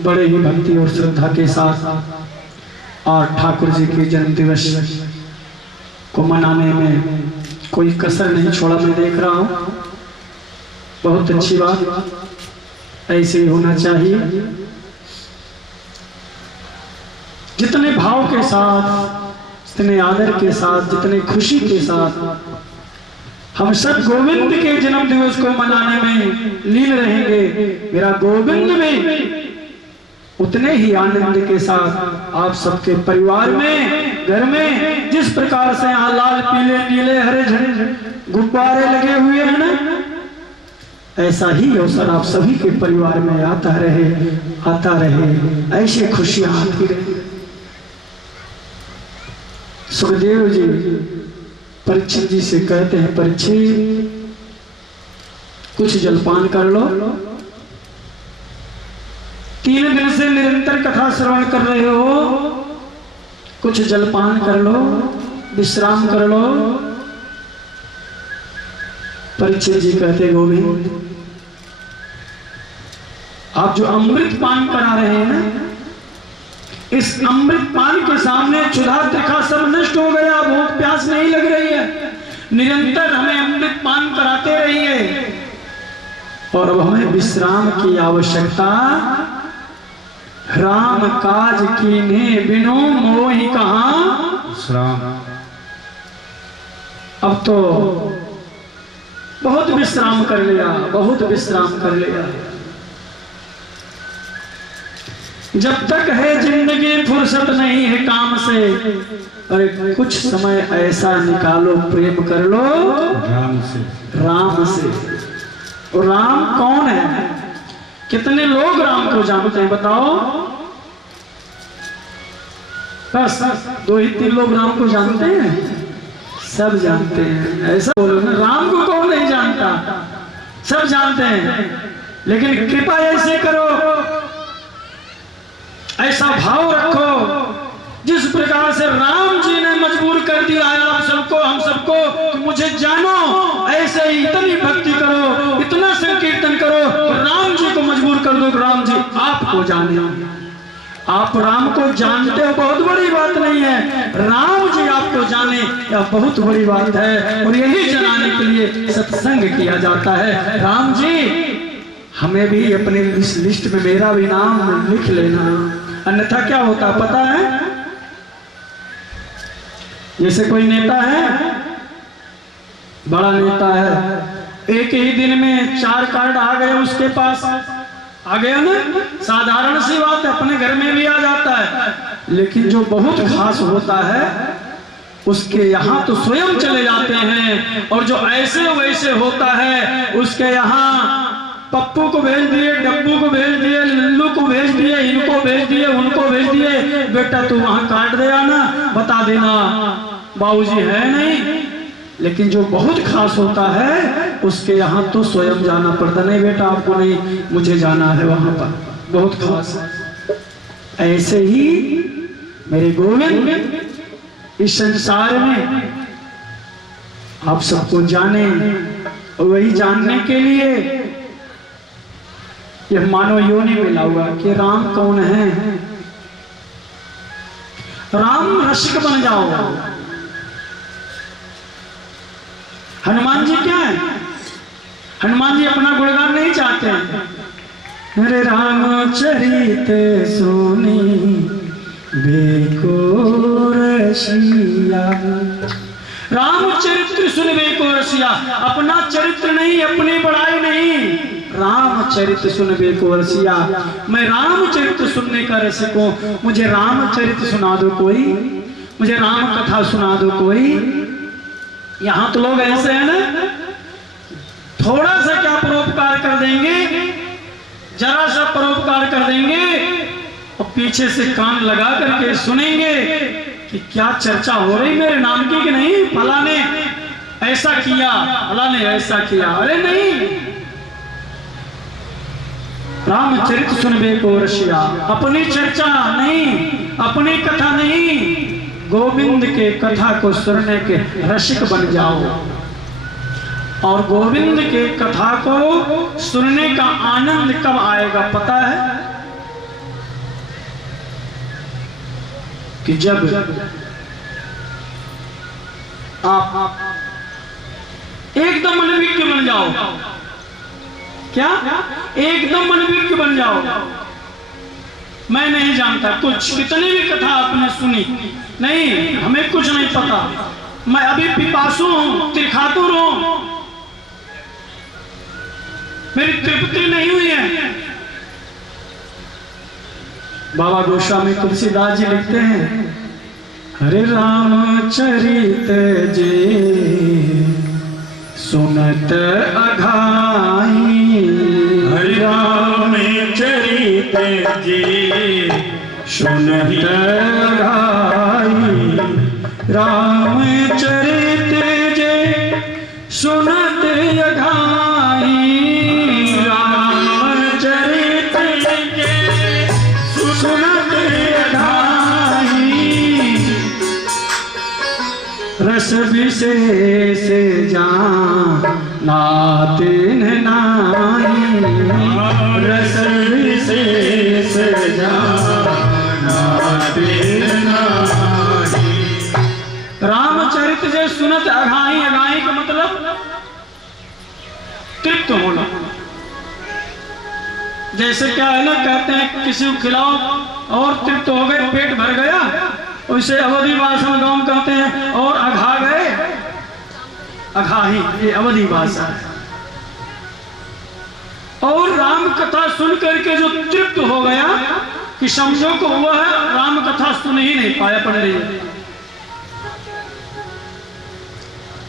बड़े ही भक्ति और श्रद्धा के साथ और ठाकुर जी के जन्म दिवस को मनाने में कोई कसर नहीं छोड़ा मैं देख रहा हूँ। बहुत अच्छी बात ऐसे ही होना चाहिए। जितने भाव के साथ जितने आदर के साथ जितने खुशी के साथ हम सब गोविंद के जन्म दिवस को मनाने में लीन रहेंगे मेरा गोविंद में उतने ही आनंद के साथ आप सबके परिवार में घर में जिस प्रकार से यहाँ लाल पीले नीले हरे झंडे गुब्बारे लगे हुए हैं ना ऐसा ही अवसर आप सभी के परिवार में आता रहे ऐसे खुशियां आती रहे। सुखदेव जी परीक्षित जी से कहते हैं परीक्षित कुछ जलपान कर लो। 3 दिन से निरंतर कथा श्रवण कर रहे हो कुछ जलपान कर लो विश्राम कर लो। परीक्षित जी कहते गोविंद आप जो अमृत पान करा रहे हैं ना इस अमृत पान के सामने क्षुधा त्रिखा सब नष्ट हो गया। भूख प्यास नहीं लग रही है। निरंतर हमें अमृत पान कराते रहिए और अब हमें विश्राम की आवश्यकता राम काज कीन्हे बिनु मोहि कहाँ विश्राम। अब तो बहुत विश्राम कर लिया, बहुत विश्राम कर लिया। जब तक है जिंदगी फुर्सत नहीं है काम से, अरे कुछ समय ऐसा निकालो, प्रेम कर लो राम से। राम से। और राम कौन है? कितने लोग राम को जानते हैं बताओ? बस 2 ही 3 लोग राम को जानते हैं? सब जानते हैं। ऐसा बोलो ना, राम को कौन नहीं जानता? सब जानते हैं। लेकिन कृपा ऐसे करो, ऐसा भाव रखो जिस प्रकार से राम जी ने मजबूर कर दिया है आप सबको, हम सबको कि मुझे जानो, ऐसे ही इतनी भक्ति करो, इतना संकीर्तन करो, राम जी को मजबूर कर दो, राम जी आपको जाने। आप राम को जानते हो बहुत बड़ी बात नहीं है, राम जी आपको जाने यह बहुत बड़ी बात है। और यही जनाने के लिए सत्संग किया जाता है। राम जी हमें भी अपने इस लिस्ट में मेरा भी नाम लिख लेना, अन्यथा क्या होता पता है? जैसे कोई नेता है, बड़ा नेता है, एक ही दिन में 4 कार्ड आ गए उसके पास, आ गया ना, साधारण सी बात है, अपने घर में भी आ जाता है। लेकिन जो बहुत खास होता है उसके यहाँ तो स्वयं चले जाते हैं, और जो ऐसे वैसे होता है उसके यहाँ पप्पू को भेज दिए, डब्बू को भेज दिए, लल्लू को भेज दिए, इनको भेज दिए, उनको भेज दिए, बेटा तू वहां काट दे आना, बता देना बाबूजी है नहीं। लेकिन जो बहुत खास होता है उसके यहाँ तो स्वयं जाना पड़ता, नहीं बेटा आपको नहीं, मुझे जाना है वहां पर, बहुत खास है। ऐसे ही मेरे गोविंद इस संसार में आप सबको जाने, और वही जानने के लिए यह मानव योनि मिला हुआ कि राम कौन है। राम रसिक बन जाओ। हनुमान जी क्या है? हनुमान जी अपना गुणगान नहीं चाहते हैं। मेरे रामचरित सुनी बेको रसिया, रामचरित्र सुनबे को रसिया, अपना चरित्र नहीं, अपनी बड़ाई नहीं, रामचरित्र सुनबे को रसिया। मैं रामचरित्र सुनने का रसिक हूं, मुझे रामचरित्र सुना दो कोई, मुझे राम कथा सुना दो कोई। यहाँ तो लोग ऐसे हैं ना, थोड़ा सा क्या परोपकार कर देंगे, जरा सा परोपकार कर देंगे और पीछे से कान लगा करके सुनेंगे कि क्या चर्चा हो रही मेरे नाम की कि नहीं, फला ने ऐसा किया, फला ने ऐसा किया। अरे नहीं, रामचरित सुनबे को रसिया, अपनी चर्चा नहीं, अपनी कथा नहीं, गोविंद के कथा को सुनने के रसिक बन जाओ। और गोविंद के कथा को सुनने का आनंद कब आएगा पता है? कि जब आप एकदम अनभिज्ञ बन जाओ। क्या? एकदम अनभिज्ञ बन जाओ। मैं नहीं जानता कुछ, कितनी भी कथा आपने सुनी, नहीं हमें कुछ नहीं पता, मैं अभी पिपासु हूं, त्रिखातुर हूं, मेरी तृप्ति नहीं हुई है। बाबा गोस्वामी तुलसीदास जी लिखते हैं, हरे रामचरित जे सुनत अघाई, हरि रामचरित जी सुनत अघाई, रामचरित जे सुनत अघाई, रामचरित जे सुनत अघाई, रस विशेष जानातिन नाई, रस विशेष जानातिन नाई। रामचरित जे सुनत अघाई, अघाई का मतलब तृप्त होना। जैसे क्या है ना, कहते हैं किसी को खिलाओ और तृप्त हो गए, पेट भर गया, वैसे अवधि भाषा में गाँव कहते हैं और अघा गए, अघाही, ये अवधि भाषा है। और राम कथा सुन करके जो तृप्त हो गया कि समझो को वह राम कथा सुन ही नहीं पाया पंडित जी,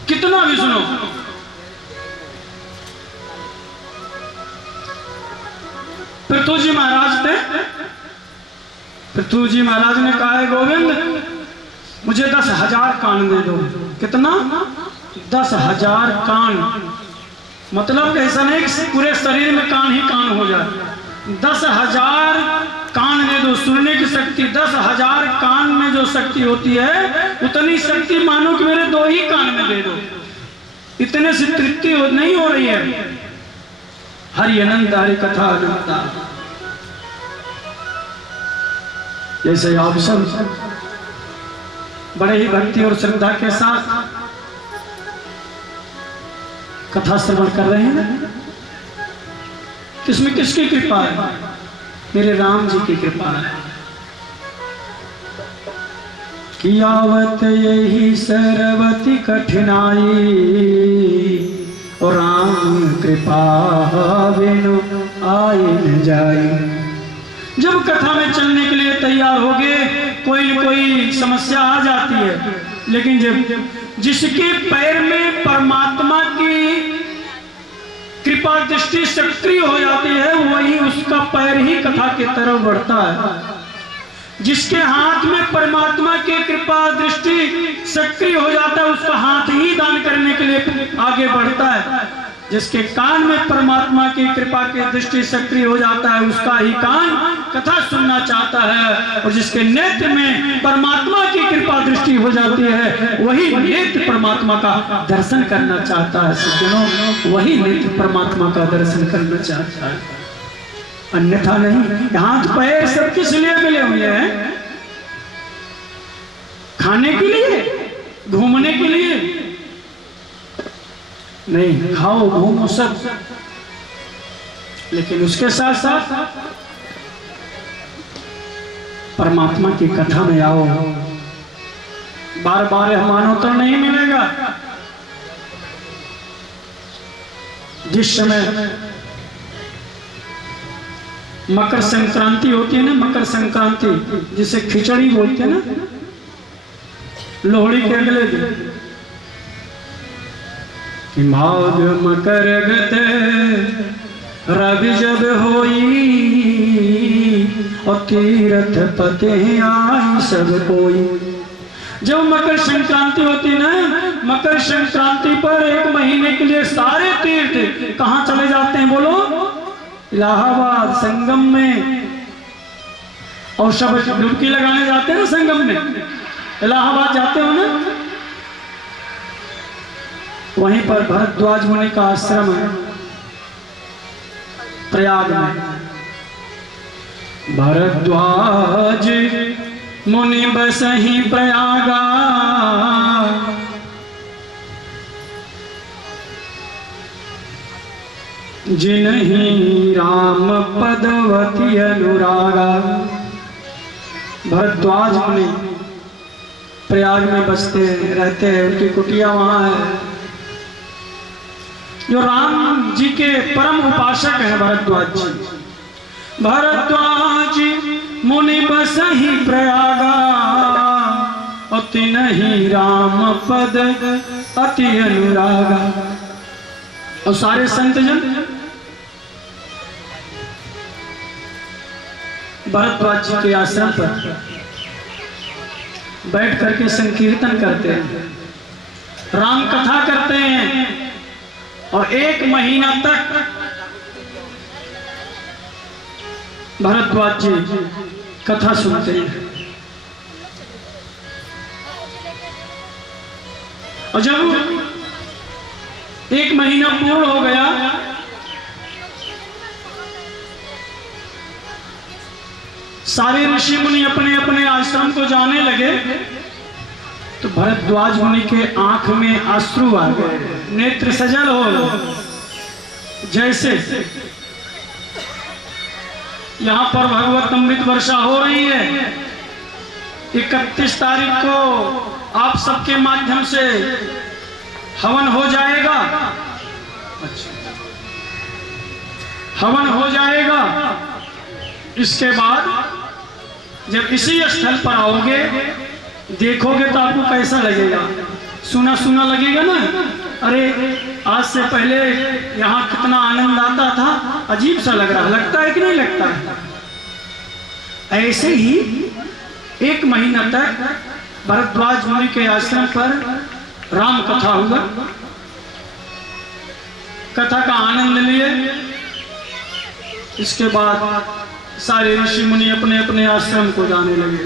कितना भी सुनो। पृथ्वी जी महाराज ने कहा है गोविंद मुझे 10,000 कान दे दो। कितना? 10,000 कान, मतलब ऐसा नहीं कि पूरे शरीर में कान ही कान हो जाए, 10,000 कान दे दो, सुनने की शक्ति। 10,000 कान में जो शक्ति होती है उतनी शक्ति मानो कि मेरे 2 ही कान में दे दो, इतने से तृप्ति नहीं हो रही है। हरि अनंत हरि कथा अनंता। जैसे आप सब बड़े ही भक्ति और श्रद्धा के साथ कथा श्रवण कर रहे हैं, इसमें किसकी कृपा है? मेरे राम जी की कृपा है। कियावत यही सरवती कठिनाई और राम कृपा बिनु आए न जाए। जब कथा में चलने के लिए तैयार हो गए, कोई न कोई समस्या आ जाती है, लेकिन जब जिसके पैर में परमात्मा की कृपा दृष्टि सक्रिय हो जाती है, वही उसका पैर ही कथा की तरफ बढ़ता है। जिसके हाथ में परमात्मा की कृपा दृष्टि सक्रिय हो जाता है, उसका हाथ ही दान करने के लिए आगे बढ़ता है। जिसके कान में परमात्मा की कृपा की दृष्टि सक्रिय हो जाता है, उसका ही कान कथा सुनना चाहता है। और जिसके नेत्र में परमात्मा की कृपा दृष्टि हो जाती है, वही नेत्र परमात्मा का दर्शन करना चाहता है। सज्जनों, वही नेत्र परमात्मा का दर्शन करना चाहता है, अन्यथा नहीं। हाथ पैर सब किस लिए मिले हुए हैं? खाने के लिए, घूमने के लिए नहीं। खाओ घूमो सब, लेकिन उसके साथ साथ परमात्मा की कथा में आओ। बार बार मानो तो नहीं मिलेगा। जिस समय मकर संक्रांति होती है ना, मकर संक्रांति जिसे खिचड़ी बोलते हैं ना, लोहड़ी के अगले दिन, माघ मकर गते रवि जब होई और तीर्थ पते आई सब कोई। जब मकर संक्रांति होती ना, मकर संक्रांति पर 1 महीने के लिए सारे तीर्थ कहाँ चले जाते हैं बोलो? इलाहाबाद संगम में। और सब डुबकी लगाने जाते हैं ना संगम में, इलाहाबाद जाते हो ना, वहीं पर भरद्वाज मुनि का आश्रम है प्रयाग में। भरद्वाज मुनि बसहि प्रयागा, जिन्हीं राम पदवती अनुरागा। भरद्वाज मुनि प्रयाग में बसते रहते हैं, उनकी कुटिया वहां है। जो राम जी के परम उपासक हैं भरद्वाज जी। भरद्वाज मुनि बसहि प्रयागा, अति नहीं राम पद अति अनुरागा। और सारे संत जन भरद्वाज जी के आश्रम पर बैठ करके संकीर्तन करते हैं, राम कथा करते हैं। और 1 महीना तक भरद्वाज जी कथा सुनते हैं। और जब 1 महीना पूर्ण हो गया, सारे ऋषि मुनि अपने अपने आश्रम को जाने लगे, तो भरद्वाज मुनि के आंख में अश्रु आ गए, नेत्र सजल हो, जैसे यहाँ पर भगवत अमृत वर्षा हो रही है। 31 तारीख को आप सबके माध्यम से हवन हो जाएगा। अच्छा, हवन हो जाएगा। इसके बाद जब इसी स्थल पर आओगे, देखोगे तो आपको कैसा लगेगा? सुना सुना लगेगा ना। अरे आज से पहले यहाँ कितना आनंद आता था, अजीब सा लग रहा, लगता है कि नहीं लगता है? ऐसे ही 1 महीना तक भरद्वाज मुनि के आश्रम पर राम कथा हुआ। कथा का आनंद लिए। इसके बाद सारे ऋषि मुनि अपने अपने आश्रम को जाने लगे।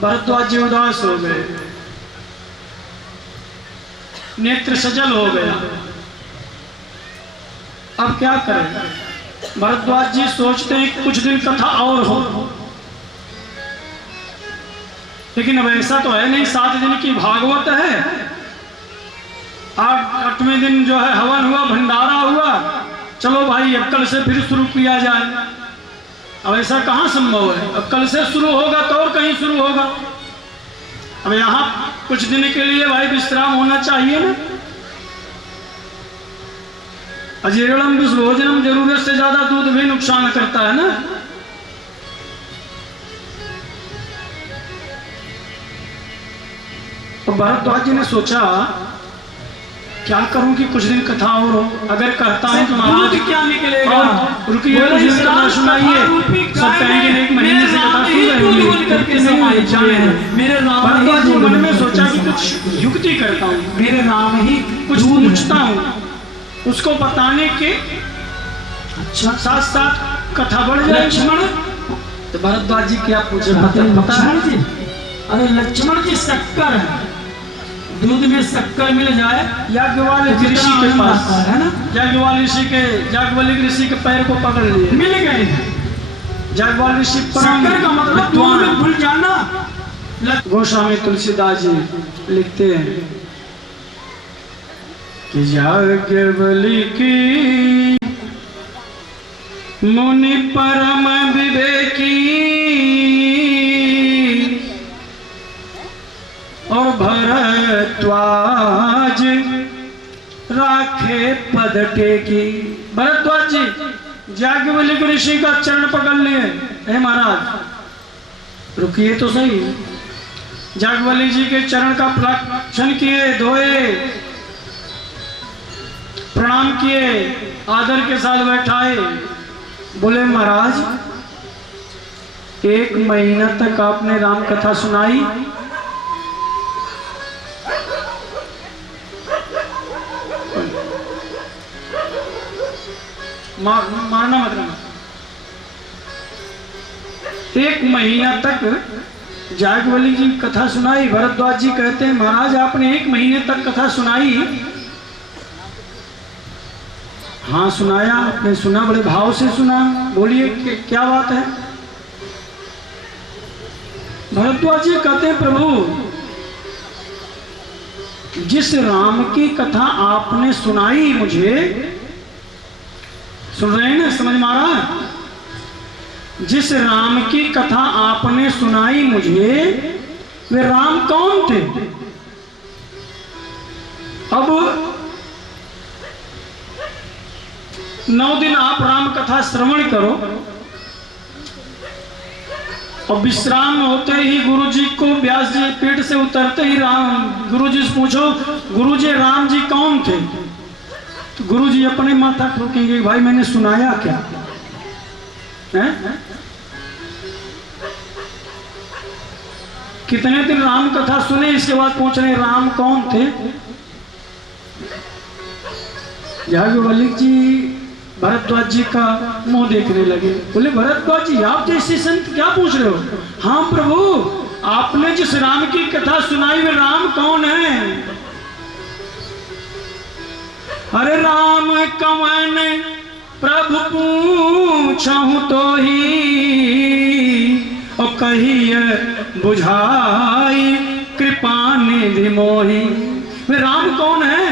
भरद्वाज जी उदास हो गए, नेत्र सजल हो गया। अब क्या करें? भरद्वाज जी सोचते हैं कि कुछ दिन कथा और हो, लेकिन अब ऐसा तो है नहीं। 7 दिन की भागवत है, 8वें दिन जो है हवन हुआ, भंडारा हुआ। चलो भाई अब कल से फिर शुरू किया जाए। अब ऐसा कहाँ संभव है? अब कल से शुरू होगा तो और कहीं शुरू होगा। अब यहाँ कुछ दिन के लिए भाई विश्राम होना चाहिए ना। अजीर्णम विषभोजनम, जरूरत से ज्यादा दूध भी नुकसान करता है ना। तो भरद्वाज जी ने सोचा क्या करूं कि कुछ दिन कथा और हो। अगर कहता हूं तो महाराज क्या निकलेगा? रुकिए, कथा सुनाइए। सब कहेंगे 1 महीने से कथा सुन रहे हैं। मेरे राम, भरद्वाज जी मन में सोचा कि कुछ युक्ति करता हूँ, मेरे राम ही कुछ पूछता हूँ, उसको बताने के साथ साथ कथा बढ़ जाए। लक्ष्मण, तो भरद्वाज जी क्या पूछे? लक्ष्मण जी, अरे लक्ष्मण जी शक्कर है, दूध में शक्कर मिल जाए। याज्ञवल्क्य ऋषि के पास है ना, याज्ञवल्क्य ऋषि के पैर को पकड़ लिए, मिल गए। याज्ञवल्क्य ऋषि शक्कर का मतलब दूध में भूल जाना। गोस्वामी तुलसीदास जी लिखते हैं कि याज्ञवल्क्य मुनि परम विवेकी और भरद्वाज राखे पद टेकी। भरद्वाज जी याज्ञवल्क्य ऋषि का चरण पकड़ लिए। हे महाराज रुकिए तो सही। याज्ञवल्क्य जी के चरण का प्लाक्षण किए, धोए, प्रणाम किए, आदर के साथ बैठाए। बोले महाराज 1 महीना तक आपने राम कथा सुनाई, मारना मत रहना। 1 महीना तक याज्ञवल्क्य जी कथा सुनाई। भरद्वाज जी कहते हैं महाराज आपने 1 महीने तक कथा सुनाई। हाँ सुनाया, आपने सुना, बड़े भाव से सुना। बोलिए क्या बात है? भरद्वाज जी कहते हैं प्रभु जिस राम की कथा आपने सुनाई मुझे, सुन रहे हैं ना, समझ में आ रहा है? जिस राम की कथा आपने सुनाई मुझे, वे राम कौन थे? अब 9 दिन आप राम कथा श्रवण करो और विश्राम होते ही गुरु जी को, व्यास जी पेट से उतरते ही राम, गुरु जी से पूछो गुरु जी राम जी कौन थे? तो गुरु जी अपने माथा ठोकेंगे भाई मैंने सुनाया क्या है? कितने दिन राम कथा सुने, इसके बाद पूछ रहे राम कौन थे? याज्ञवल्क्य जी भरद्वाज जी का मुंह देखने लगे। बोले भरद्वाज जी आप जैसे संत क्या पूछ रहे हो? हाँ प्रभु आपने जिस राम की कथा सुनाई वे राम कौन है? अरे राम कवन प्रभु पूछहु तो ही और कहिए बुझाई कृपा निधि मोही। वे राम कौन है?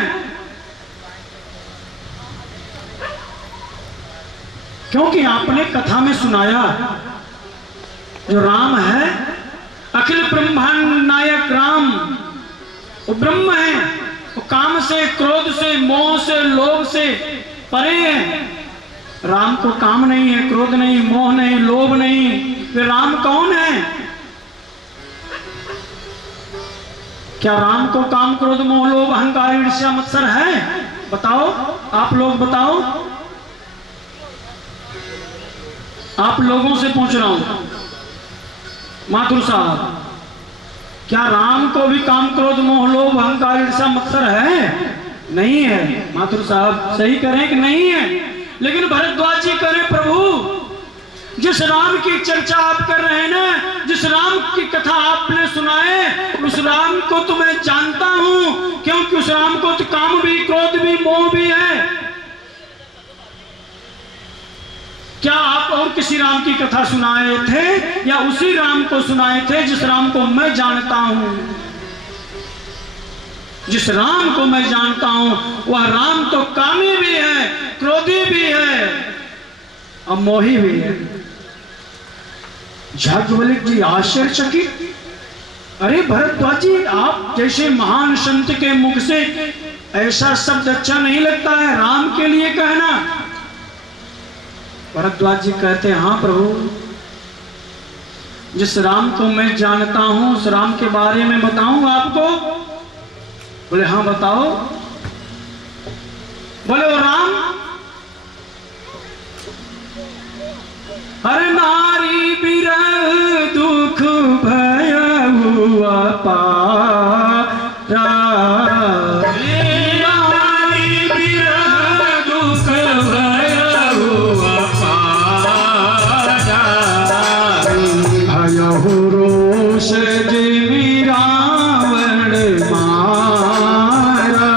क्योंकि आपने कथा में सुनाया जो राम है, अखिल ब्रह्मांड नायक राम, वो ब्रह्म है, वो काम से, क्रोध से, मोह से, लोभ से परे है। राम को काम नहीं है, क्रोध नहीं, मोह नहीं, लोभ नहीं, वे राम कौन है? क्या राम को काम, क्रोध, मोह, लोभ, अहंकार, ईर्ष्या, मत्सर है? बताओ, आप लोग बताओ। आप लोगों से पूछ रहा हूं, माथुर साहब, क्या राम को भी काम, क्रोध, मोह, लोभ, अहंकार, ईर्ष्या, मत्सर है? नहीं है। माथुर साहब सही करें कि नहीं है? लेकिन भरद्वाज जी करें, प्रभु जिस राम की चर्चा आप कर रहे हैं ना, जिस राम की कथा आपने सुनाए, उस राम को तो मैं जानता हूं, क्योंकि उस राम को तो काम भी, क्रोध भी, मोह भी है। क्या आप और किसी राम की कथा सुनाए थे या उसी राम को सुनाए थे जिस राम को मैं जानता हूं? जिस राम को मैं जानता हूं वह राम तो कामी भी है, क्रोधी भी है और मोही भी है। याज्ञवल्क्य जी आश्चर्यचकित, अरे भरद्वाज जी, आप जैसे महान संत के मुख से ऐसा शब्द अच्छा नहीं लगता है राम के लिए कहना। भरद्वाज जी कहते हैं, हाँ प्रभु, जिस राम को मैं जानता हूं उस राम के बारे में बताऊं आपको? बोले हाँ बताओ। बोले वो राम, अरे नारी बिरह दुख भय हुआ पारा, नारी बिरह दुख भय हुआ पारा, भयहु रोष जिमि रावण मारा,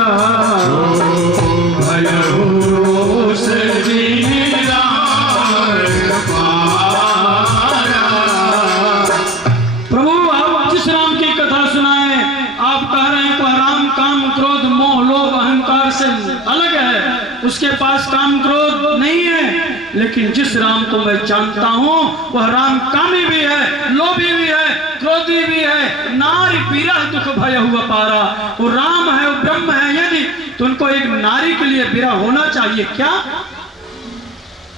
भयहु रोष जिमि रावण मारा। प्रभु आप जिस राम की कथा सुनाए, आप कह रहे हैं कि राम काम, क्रोध, मोह, लोभ, अहंकार से अलग है, उसके पास काम, क्रोध नहीं है। लेकिन जिस राम को मैं जानता हूं वह राम कामी भी है, लोभी भी है, क्रोधी भी है, नारी विरह दुख भय हुआ पारा। वो राम है, वो ब्रह्म है। यदि तो उनको एक नारी के लिए विरह होना चाहिए क्या?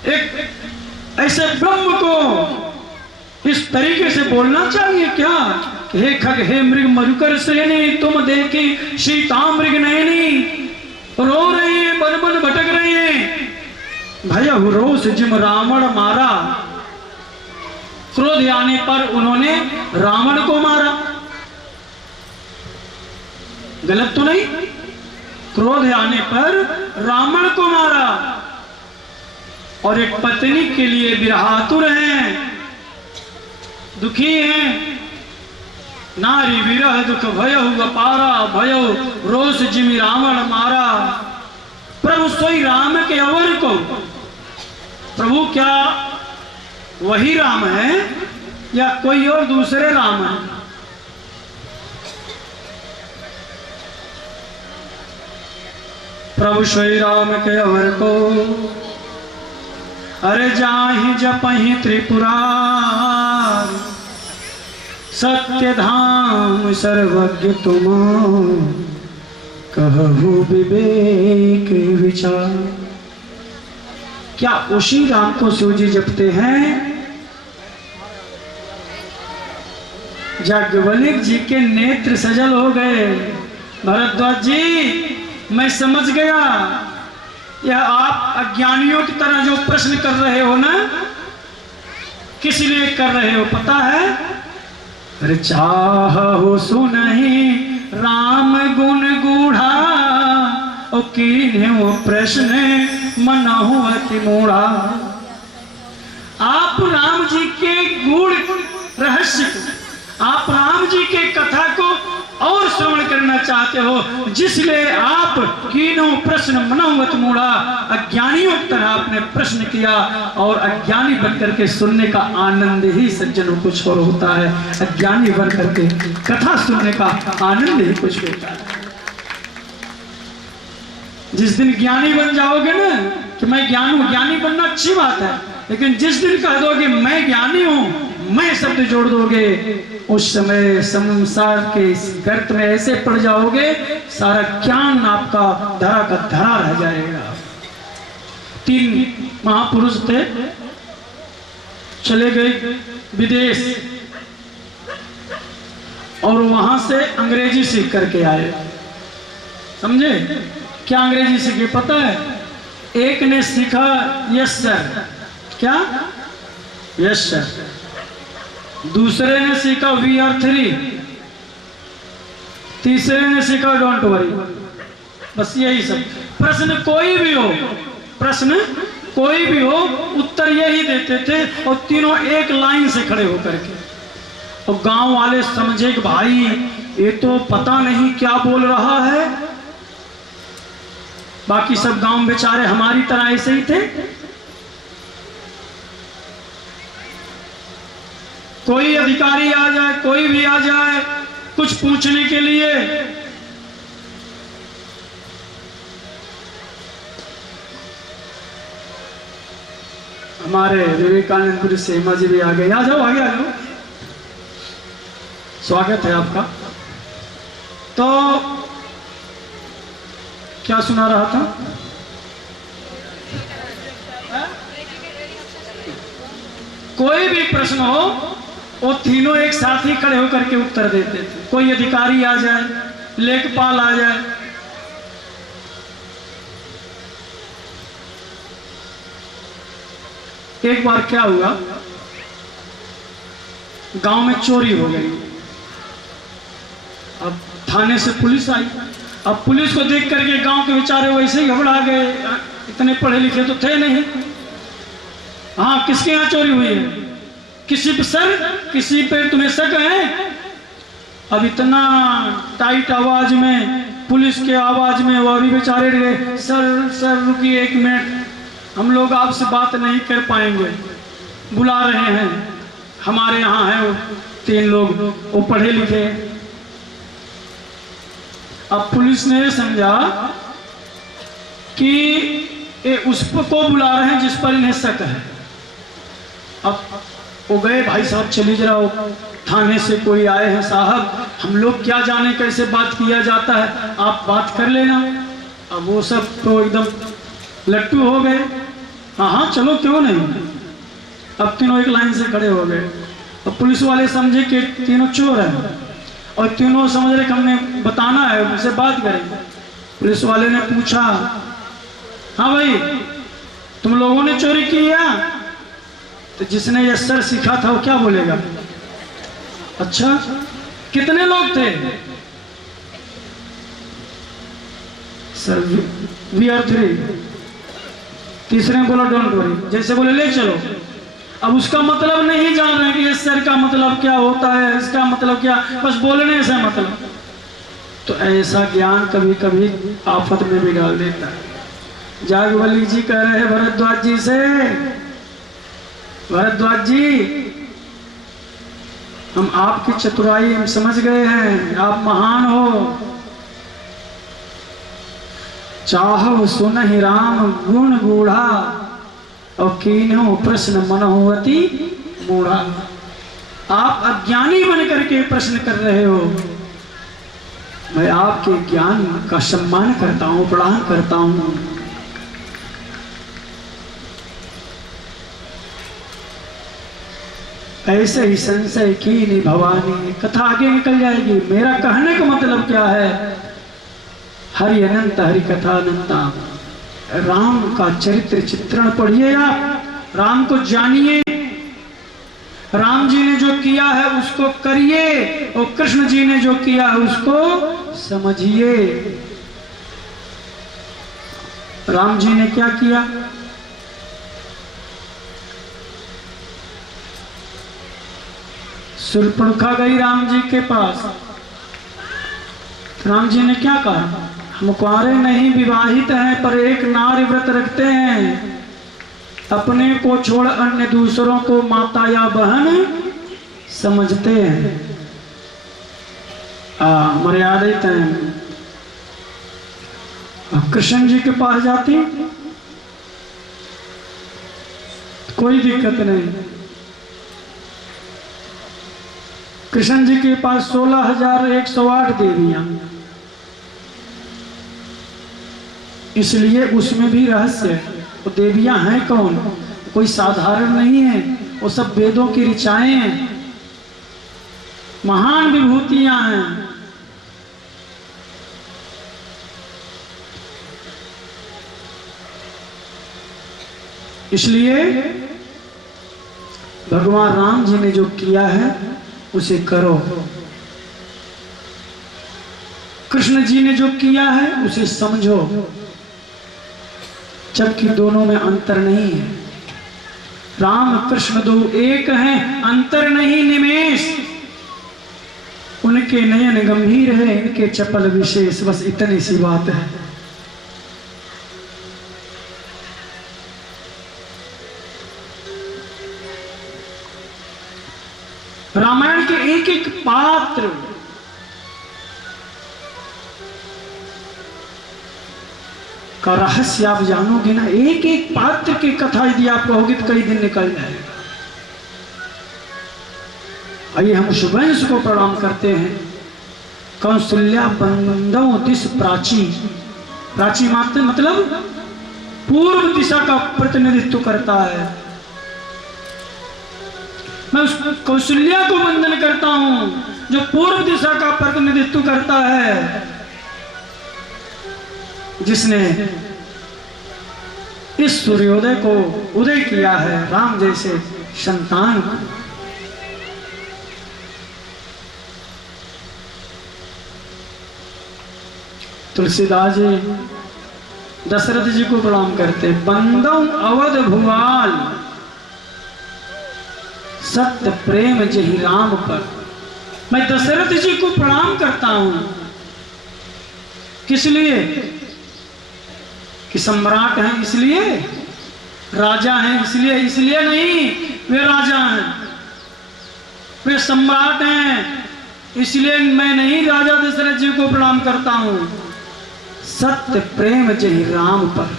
एक ऐसे ब्रह्म को इस तरीके से बोलना चाहिए क्या? हे खग, हे मृग मधुकर श्रेणी, तुम देखी सीता मृग नयनी, रो रही है, बन बन भटक रही है। भयहु रोष जिम रावण मारा, क्रोध आने पर उन्होंने रावण को मारा। गलत तो नहीं? क्रोध आने पर रावण को मारा। और एक पत्नी के लिए विरहातुर हैं, दुखी हैं। नारी विरह दुख भयहु अपारा, भयो रोष जिमि रावण मारा। प्रभु सोई राम के अवर को, प्रभु क्या वही राम है या कोई और दूसरे राम है? प्रभु श्री राम के अवर को, अरे जाहि जपहि त्रिपुरार, सत्य धाम सर्वज्ञ तुम, कहु विवेक विचार। क्या उसी राम को शिव जी जपते हैं? याज्ञवल्क्य जी के नेत्र सजल हो गए। भरद्वाज जी, मैं समझ गया, यह आप अज्ञानियों की तरह जो प्रश्न कर रहे हो ना, किस लिए कर रहे हो पता है? अरे चाहु सुनहि राम गुण गूढ़ा, ओ कीन्हु प्रश्न मनहु अति मूढ़ा। आप राम जी के गूढ़ रहस्य को, आप राम जी के कथा को और श्रवण करना चाहते हो, जिसलिए आप कीन्हु प्रश्न मनहु अति मूढ़ा, अज्ञानियों की तरह आपने प्रश्न किया। और अज्ञानी बनकर के सुनने का आनंद ही सज्जनों कुछ और होता है। अज्ञानी बनकर के कथा सुनने का आनंद ही कुछ होता है। जिस दिन ज्ञानी बन जाओगे ना, कि मैं ज्ञानी बनना अच्छी बात है, लेकिन जिस दिन कह दोगे मैं ज्ञानी हूं, मैं शब्द जोड़ दोगे, उस समय संसार के इस गर्त में ऐसे पड़ जाओगे, सारा ज्ञान आपका धरा का धरा रह जाएगा। 3 महापुरुष थे, चले गए विदेश और वहां से अंग्रेजी सीख करके आए। समझे क्या अंग्रेजी सीखे पता है? एक ने सीखा यस सर, क्या यस सर, दूसरे ने सीखा वी आर 3, तीसरे ने सीखा डोंट वरी। बस यही सब। प्रश्न कोई भी हो, प्रश्न कोई भी हो, उत्तर यही देते थे और तीनों एक लाइन से खड़े होकर के। और गांव वाले समझे कि भाई ये तो पता नहीं क्या बोल रहा है। बाकी सब गांव बेचारे हमारी तरह ऐसे ही थे। कोई अधिकारी आ जाए, कोई भी आ जाए कुछ पूछने के लिए, हमारे विवेकानंदपुर से हेमा जी भी आ गए। आ जाओ, आगे आ जाओ, स्वागत है आपका। तो क्या सुना रहा था? कोई भी प्रश्न हो वो तीनों एक साथ ही खड़े होकर के उत्तर देते थे। कोई अधिकारी आ जाए, लेखपाल आ जाए, एक बार क्या हुआ, गांव में चोरी हो गई। अब थाने से पुलिस आई। अब पुलिस को देख करके गांव के बेचारे वैसे ही घबरा गए, इतने पढ़े लिखे तो थे नहीं। हाँ, किसके यहाँ चोरी हुई है? किसी पे सर, किसी पे तुम्हें शक है? अब इतना टाइट आवाज में, पुलिस के आवाज में वो भी बेचारे गए, सर सर रुकिए 1 मिनट, हम लोग आपसे बात नहीं कर पाएंगे, बुला रहे हैं। हमारे यहाँ है वो 3 लोग, वो पढ़े लिखे। अब पुलिस ने समझा कि ये उसको बुला रहे हैं जिस पर इन्हें शक है। अब वो गए, भाई साहब चलिए जरा, थाने से कोई आए हैं साहब, हम लोग क्या जाने कैसे बात किया जाता है, आप बात कर लेना। अब वो सब तो एकदम लट्टू हो गए। हाँ हाँ चलो, क्यों नहीं। अब तीनों एक लाइन से खड़े हो गए। अब पुलिस वाले समझे कि तीनों चोर हैं और तीनों समझ रहे कि हमने बताना है, उनसे बात करेंगे। पुलिस वाले ने पूछा, हाँ भाई तुम लोगों ने चोरी की है? तो जिसने ये सर सीखा था वो क्या बोलेगा? अच्छा, कितने लोग थे? Sir we are 3। तीसरे ने बोला डोंट वरी। जैसे बोले ले चलो। अब उसका मतलब नहीं जान रहे कि इस सर का मतलब क्या होता है, इसका मतलब क्या, बस बोलने से मतलब। तो ऐसा ज्ञान कभी कभी आफत में भी डाल देता है। जागवल्ली जी कह रहे हैं भरद्वाज जी से, भरद्वाज जी हम आपकी चतुराई हम समझ गए हैं, आप महान हो। चाहो सुनहि राम गुण गूढ़ा और कीन्हो प्रश्न मनोवती मूढ़ा। आप अज्ञानी बन करके प्रश्न कर रहे हो, मैं आपके ज्ञान का सम्मान करता हूं, प्रणाम करता हूं। ऐसे ही संशय कीनी भवानी। कथा आगे निकल जाएगी। मेरा कहने का मतलब क्या है? हरि अनंत, हरि कथा अनंता। राम का चरित्र चित्रण पढ़िए, आप राम को जानिए। राम जी ने जो किया है उसको करिए और कृष्ण जी ने जो किया है उसको समझिए। राम जी ने क्या किया? शूर्पणखा गई राम जी के पास। राम जी ने क्या कहा? हम कुंवारे नहीं, विवाहित हैं, पर एक नारी व्रत रखते हैं। अपने को छोड़ अन्य दूसरों को माता या बहन समझते हैं। मर्यादित हैं। कृष्ण जी के पास जाती, कोई दिक्कत नहीं। कृष्ण जी के पास 16,108 देवियां, इसलिए उसमें भी रहस्य है। वो देवियां हैं कौन? कोई साधारण नहीं है, वो सब वेदों की ऋचाएं हैं, महान विभूतियां हैं। इसलिए भगवान राम जी ने जो किया है उसे करो, कृष्ण जी ने जो किया है उसे समझो, जबकि दोनों में अंतर नहीं है। राम कृष्ण दो एक हैं, अंतर नहीं निमेष। उनके नयन गंभीर है, इनके चपल विशेष, बस इतनी सी बात है। रामायण के एक एक पात्र का रहस्य आप जानोगे ना, एक एक पात्र की कथा यदि आप कहोगे तो कई दिन निकल जाएगा। आइए हम शुभंश को प्रणाम करते हैं। कौशल्या बंदों दिश प्राची, प्राची मतलब पूर्व दिशा का प्रतिनिधित्व करता है। मैं उस कौशल्या को वंदन करता हूं जो पूर्व दिशा का प्रतिनिधित्व करता है, जिसने इस सूर्योदय को उदय किया है, राम जैसे संतान को। तुलसीदास जी दशरथ जी को प्रणाम करते। बंदौ अवध भुवाल सत्य प्रेम जहि राम पर। मैं दशरथ जी को प्रणाम करता हूं, किस लिए? कि सम्राट हैं इसलिए, राजा हैं इसलिए नहीं, वे राजा हैं, वे सम्राट हैं, इसलिए मैं नहीं राजा दशरथ जी को प्रणाम करता हूं। सत्य प्रेम जहि राम पर,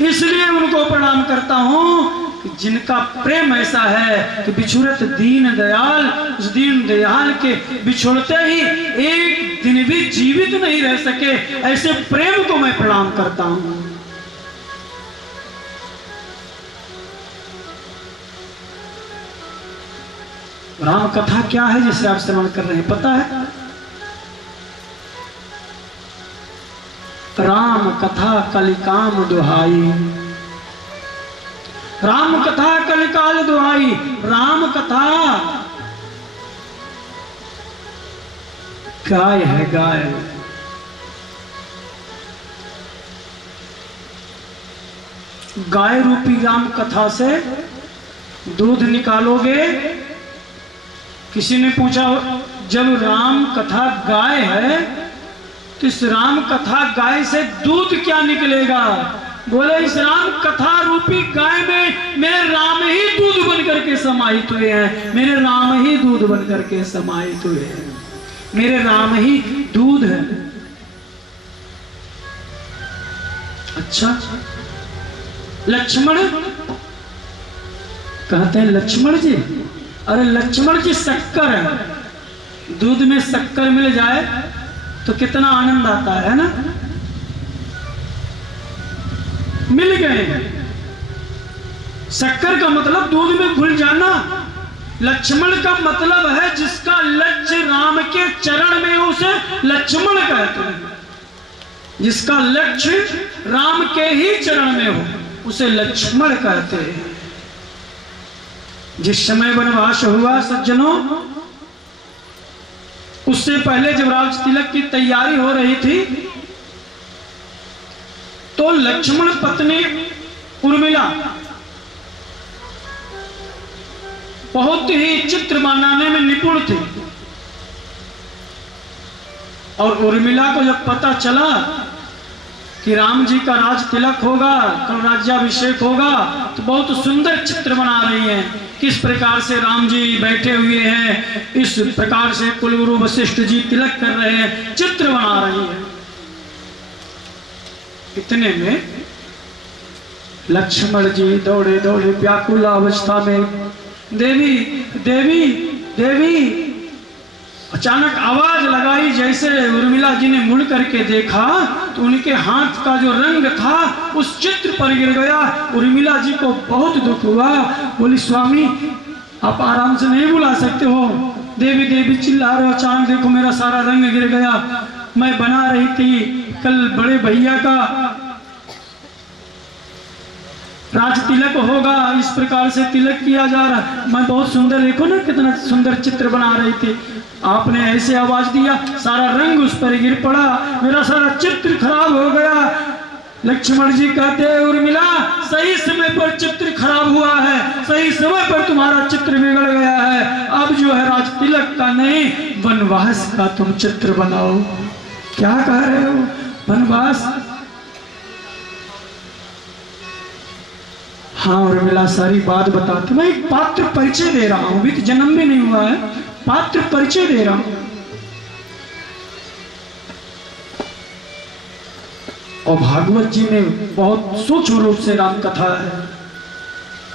इसलिए उनको प्रणाम करता हूं कि जिनका प्रेम ऐसा है कि बिछुड़त दीन दयाल, उस दीन दयाल के बिछुड़ते ही एक दिन भी जीवित नहीं रह सके, ऐसे प्रेम को मैं प्रणाम करता हूं। राम कथा क्या है जिसे आप श्रवण कर रहे हैं, पता है? राम कथा कलिकाम दुहाई, राम कथा कलिकाल दुहाई। राम कथा गाय है, गाय। गाय रूपी राम कथा से दूध निकालोगे। किसी ने पूछा जब राम कथा गाय है तो इस राम कथा गाय से दूध क्या निकलेगा? बोले इस राम कथा रूपी गाय में मेरे राम ही दूध बन करके समाहित हुए हैं, मेरे राम ही दूध बन करके समाहित हुए हैं, मेरे राम ही दूध है। अच्छा, लक्ष्मण कहते हैं लक्ष्मण जी, अरे लक्ष्मण जी शक्कर है, दूध में शक्कर मिल जाए तो कितना आनंद आता है ना। मिल गए, शक्कर का मतलब दूध में घुल जाना। लक्ष्मण का मतलब है जिसका लक्ष्य राम के चरण में हो उसे लक्ष्मण कहते हैं, जिसका लक्ष्य राम के ही चरण में हो उसे लक्ष्मण कहते हैं। जिस समय वनवास हुआ सज्जनों, उससे पहले जब राज तिलक की तैयारी हो रही थी तो लक्ष्मण पत्नी उर्मिला बहुत ही चित्र बनाने में निपुण थी, और उर्मिला को जब पता चला कि राम जी का राज तिलक होगा, कल राज्याभिषेक होगा, तो बहुत सुंदर चित्र बना रही हैं। किस प्रकार से राम जी बैठे हुए हैं, इस प्रकार से कुलगुरु वशिष्ठ जी तिलक कर रहे हैं, चित्र बना रही है। इतने में लक्ष्मण जी दौड़े दौड़े व्याकुल अवस्था में, देवी देवी देवी। अचानक आवाज लगाई, जैसे उर्मिला जी ने मुड़ करके देखा तो उनके हाथ का जो रंग था उस चित्र पर गिर गया। उर्मिला जी को बहुत दुख हुआ, बोली स्वामी आप आराम से नहीं बुला सकते हो। देवी देवी चिल्ला रहे हो, अचानक देखो मेरा सारा रंग गिर गया। मैं बना रही थी कल बड़े भैया का राज तिलक होगा, इस प्रकार से तिलक किया जा रहा, मैं बहुत सुंदर, देखो ना कितना सुंदर चित्र बना रही थी, आपने ऐसे आवाज दिया, सारा रंग उस पर गिर पड़ा, मेरा सारा चित्र खराब हो गया। लक्ष्मण जी कहते हैं उर्मिला सही समय पर चित्र खराब हुआ है, सही समय पर तुम्हारा चित्र बिगड़ गया है। अब जो है राज तिलक का नहीं वनवास का तुम चित्र बनाओ। क्या कह रहे हो? वनवास? हाँ उर्मिला सारी बात बताते, मैं एक पात्र परिचय दे रहा हूं, अभी तो जन्म भी नहीं हुआ है, पात्र परिचय दे रहा हूं। और भागवत जी में बहुत सूक्ष्म रूप से राम कथा है।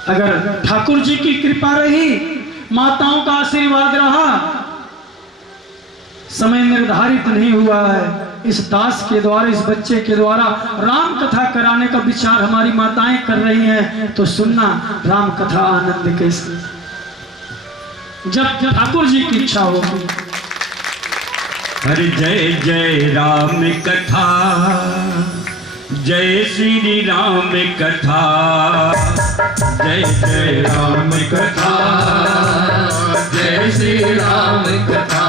अगर ठाकुर जी की कृपा रही, माताओं का आशीर्वाद रहा, समय निर्धारित नहीं हुआ है, इस दास के द्वारा, इस बच्चे के द्वारा राम कथा कराने का विचार हमारी माताएं कर रही हैं, तो सुनना राम कथा आनंद कैसे, जब ठाकुर जी की इच्छा होगी। हरि जय जय राम कथा, जय श्री राम कथा, जय जय राम कथा, जय श्री राम कथा,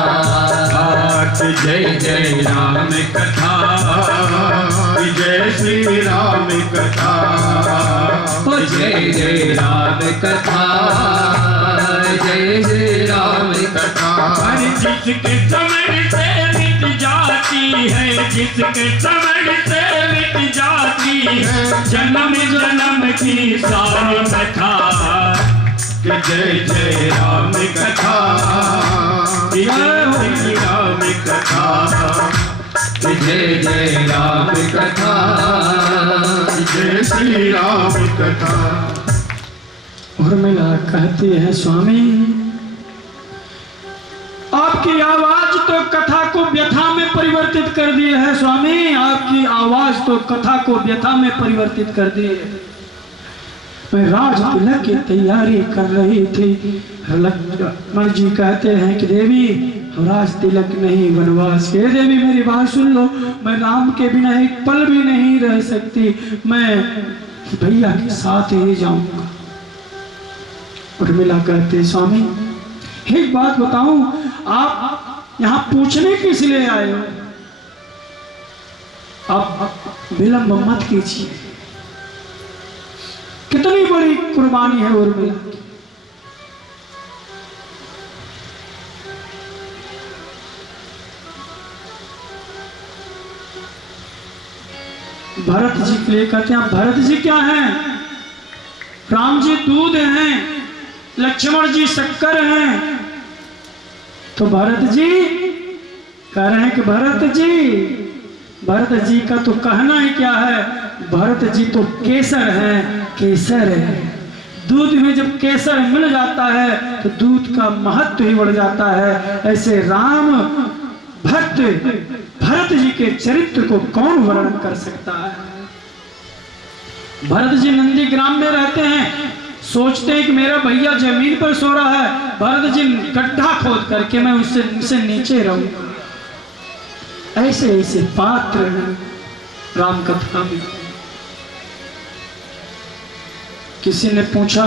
जय जय राम कथा, जय श्री राम कथा, जय जय राम कथा, जय श्री राम कथा। हर जिसके समझ से मिट जाती है, जिसके समझ से मिट जाती है, जन्म जन्म की सारी कथा, जय जय राम कथा, जय श्री राम कथा, जय जय राम कथा, जय श्री राम कथा। उर्मिला कहती है स्वामी आपकी आवाज तो कथा को व्यथा में परिवर्तित कर दी है। स्वामी आपकी आवाज तो कथा को व्यथा में परिवर्तित कर दी है। मैं राज तिलक की तैयारी कर रही थी। लक्ष्मण जी कहते हैं कि देवी राज तिलक नहीं वनवास के। देवी मेरी बात सुन लो, मैं राम के बिना एक पल भी नहीं रह सकती, मैं भैया के साथ ही जाऊंगा। उर्मिला कहते स्वामी एक बात बताऊं, आप यहाँ पूछने किस लिए आए हो? आप विलंब मत कीजिए। कितनी बड़ी कुर्बानी है उर्मिला की। भरत जी के लिए कहते हैं, भरत जी क्या हैं? राम जी दूध हैं, लक्ष्मण जी शक्कर हैं। तो भरत जी कह रहे हैं कि भरत जी का तो कहना ही क्या है, भरत जी तो केसर हैं, केसर है। दूध में जब केसर मिल जाता है तो दूध का महत्व ही बढ़ जाता है। ऐसे राम भक्त भरत जी के चरित्र को कौन वर्णन कर सकता है? भरत जी नंदी ग्राम में रहते हैं, सोचते हैं कि मेरा भैया जमीन पर सो रहा है, भरत जी गड्ढा खोद करके मैं उससे नीचे रहूंगा। ऐसे ऐसे पात्र हैं राम कथा में। किसी ने पूछा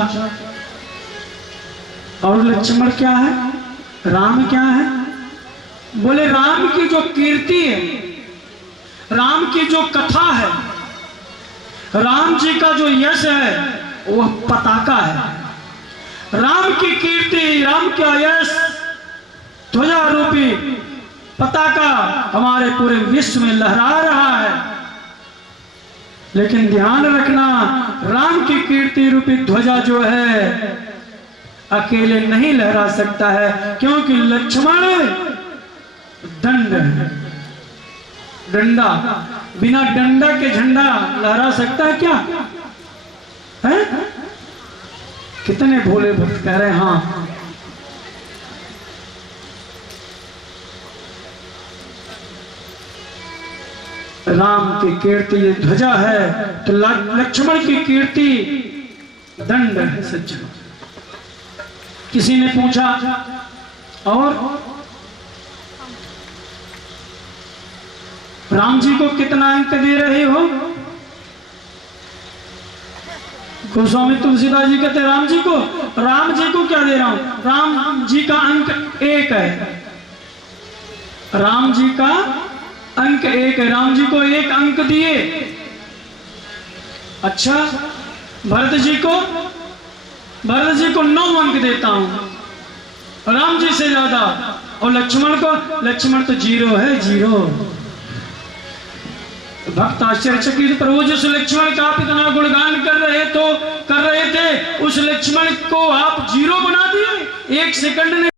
और लक्ष्मण क्या है, राम क्या है? बोले राम की जो कीर्ति है, राम की जो कथा है, राम जी का जो यश है वह पताका है। राम की कीर्ति, राम का यश ध्वजा रूपी पताका हमारे पूरे विश्व में लहरा रहा है। लेकिन ध्यान रखना, राम की कीर्ति रूपी ध्वजा जो है अकेले नहीं लहरा सकता है, क्योंकि लक्ष्मण दंड है, डंडा। बिना डंडा के झंडा लहरा सकता है क्या? हैं? कितने भोले भक्त कह रहे हैं हाँ। राम की कीर्ति ये ध्वजा है तो लक्ष्मण की कीर्ति दंड है सज्जनों। किसी ने पूछा और राम जी को कितना अंक दे रहे हो? गोस्वामी तुलसीदास जी कहते राम जी को क्या दे रहा हूं? राम जी का अंक 1 है। राम जी का अंक 1 है। राम जी को 1 अंक दिए। अच्छा, भरत जी को 9 अंक देता हूं राम जी से ज्यादा। और लक्ष्मण तो 0 है, 0। भक्त आश्चर्यचकित, प्रभु जिस लक्ष्मण का आप इतना गुणगान कर रहे थे उस लक्ष्मण को आप 0 बना दिए 1 सेकंड में।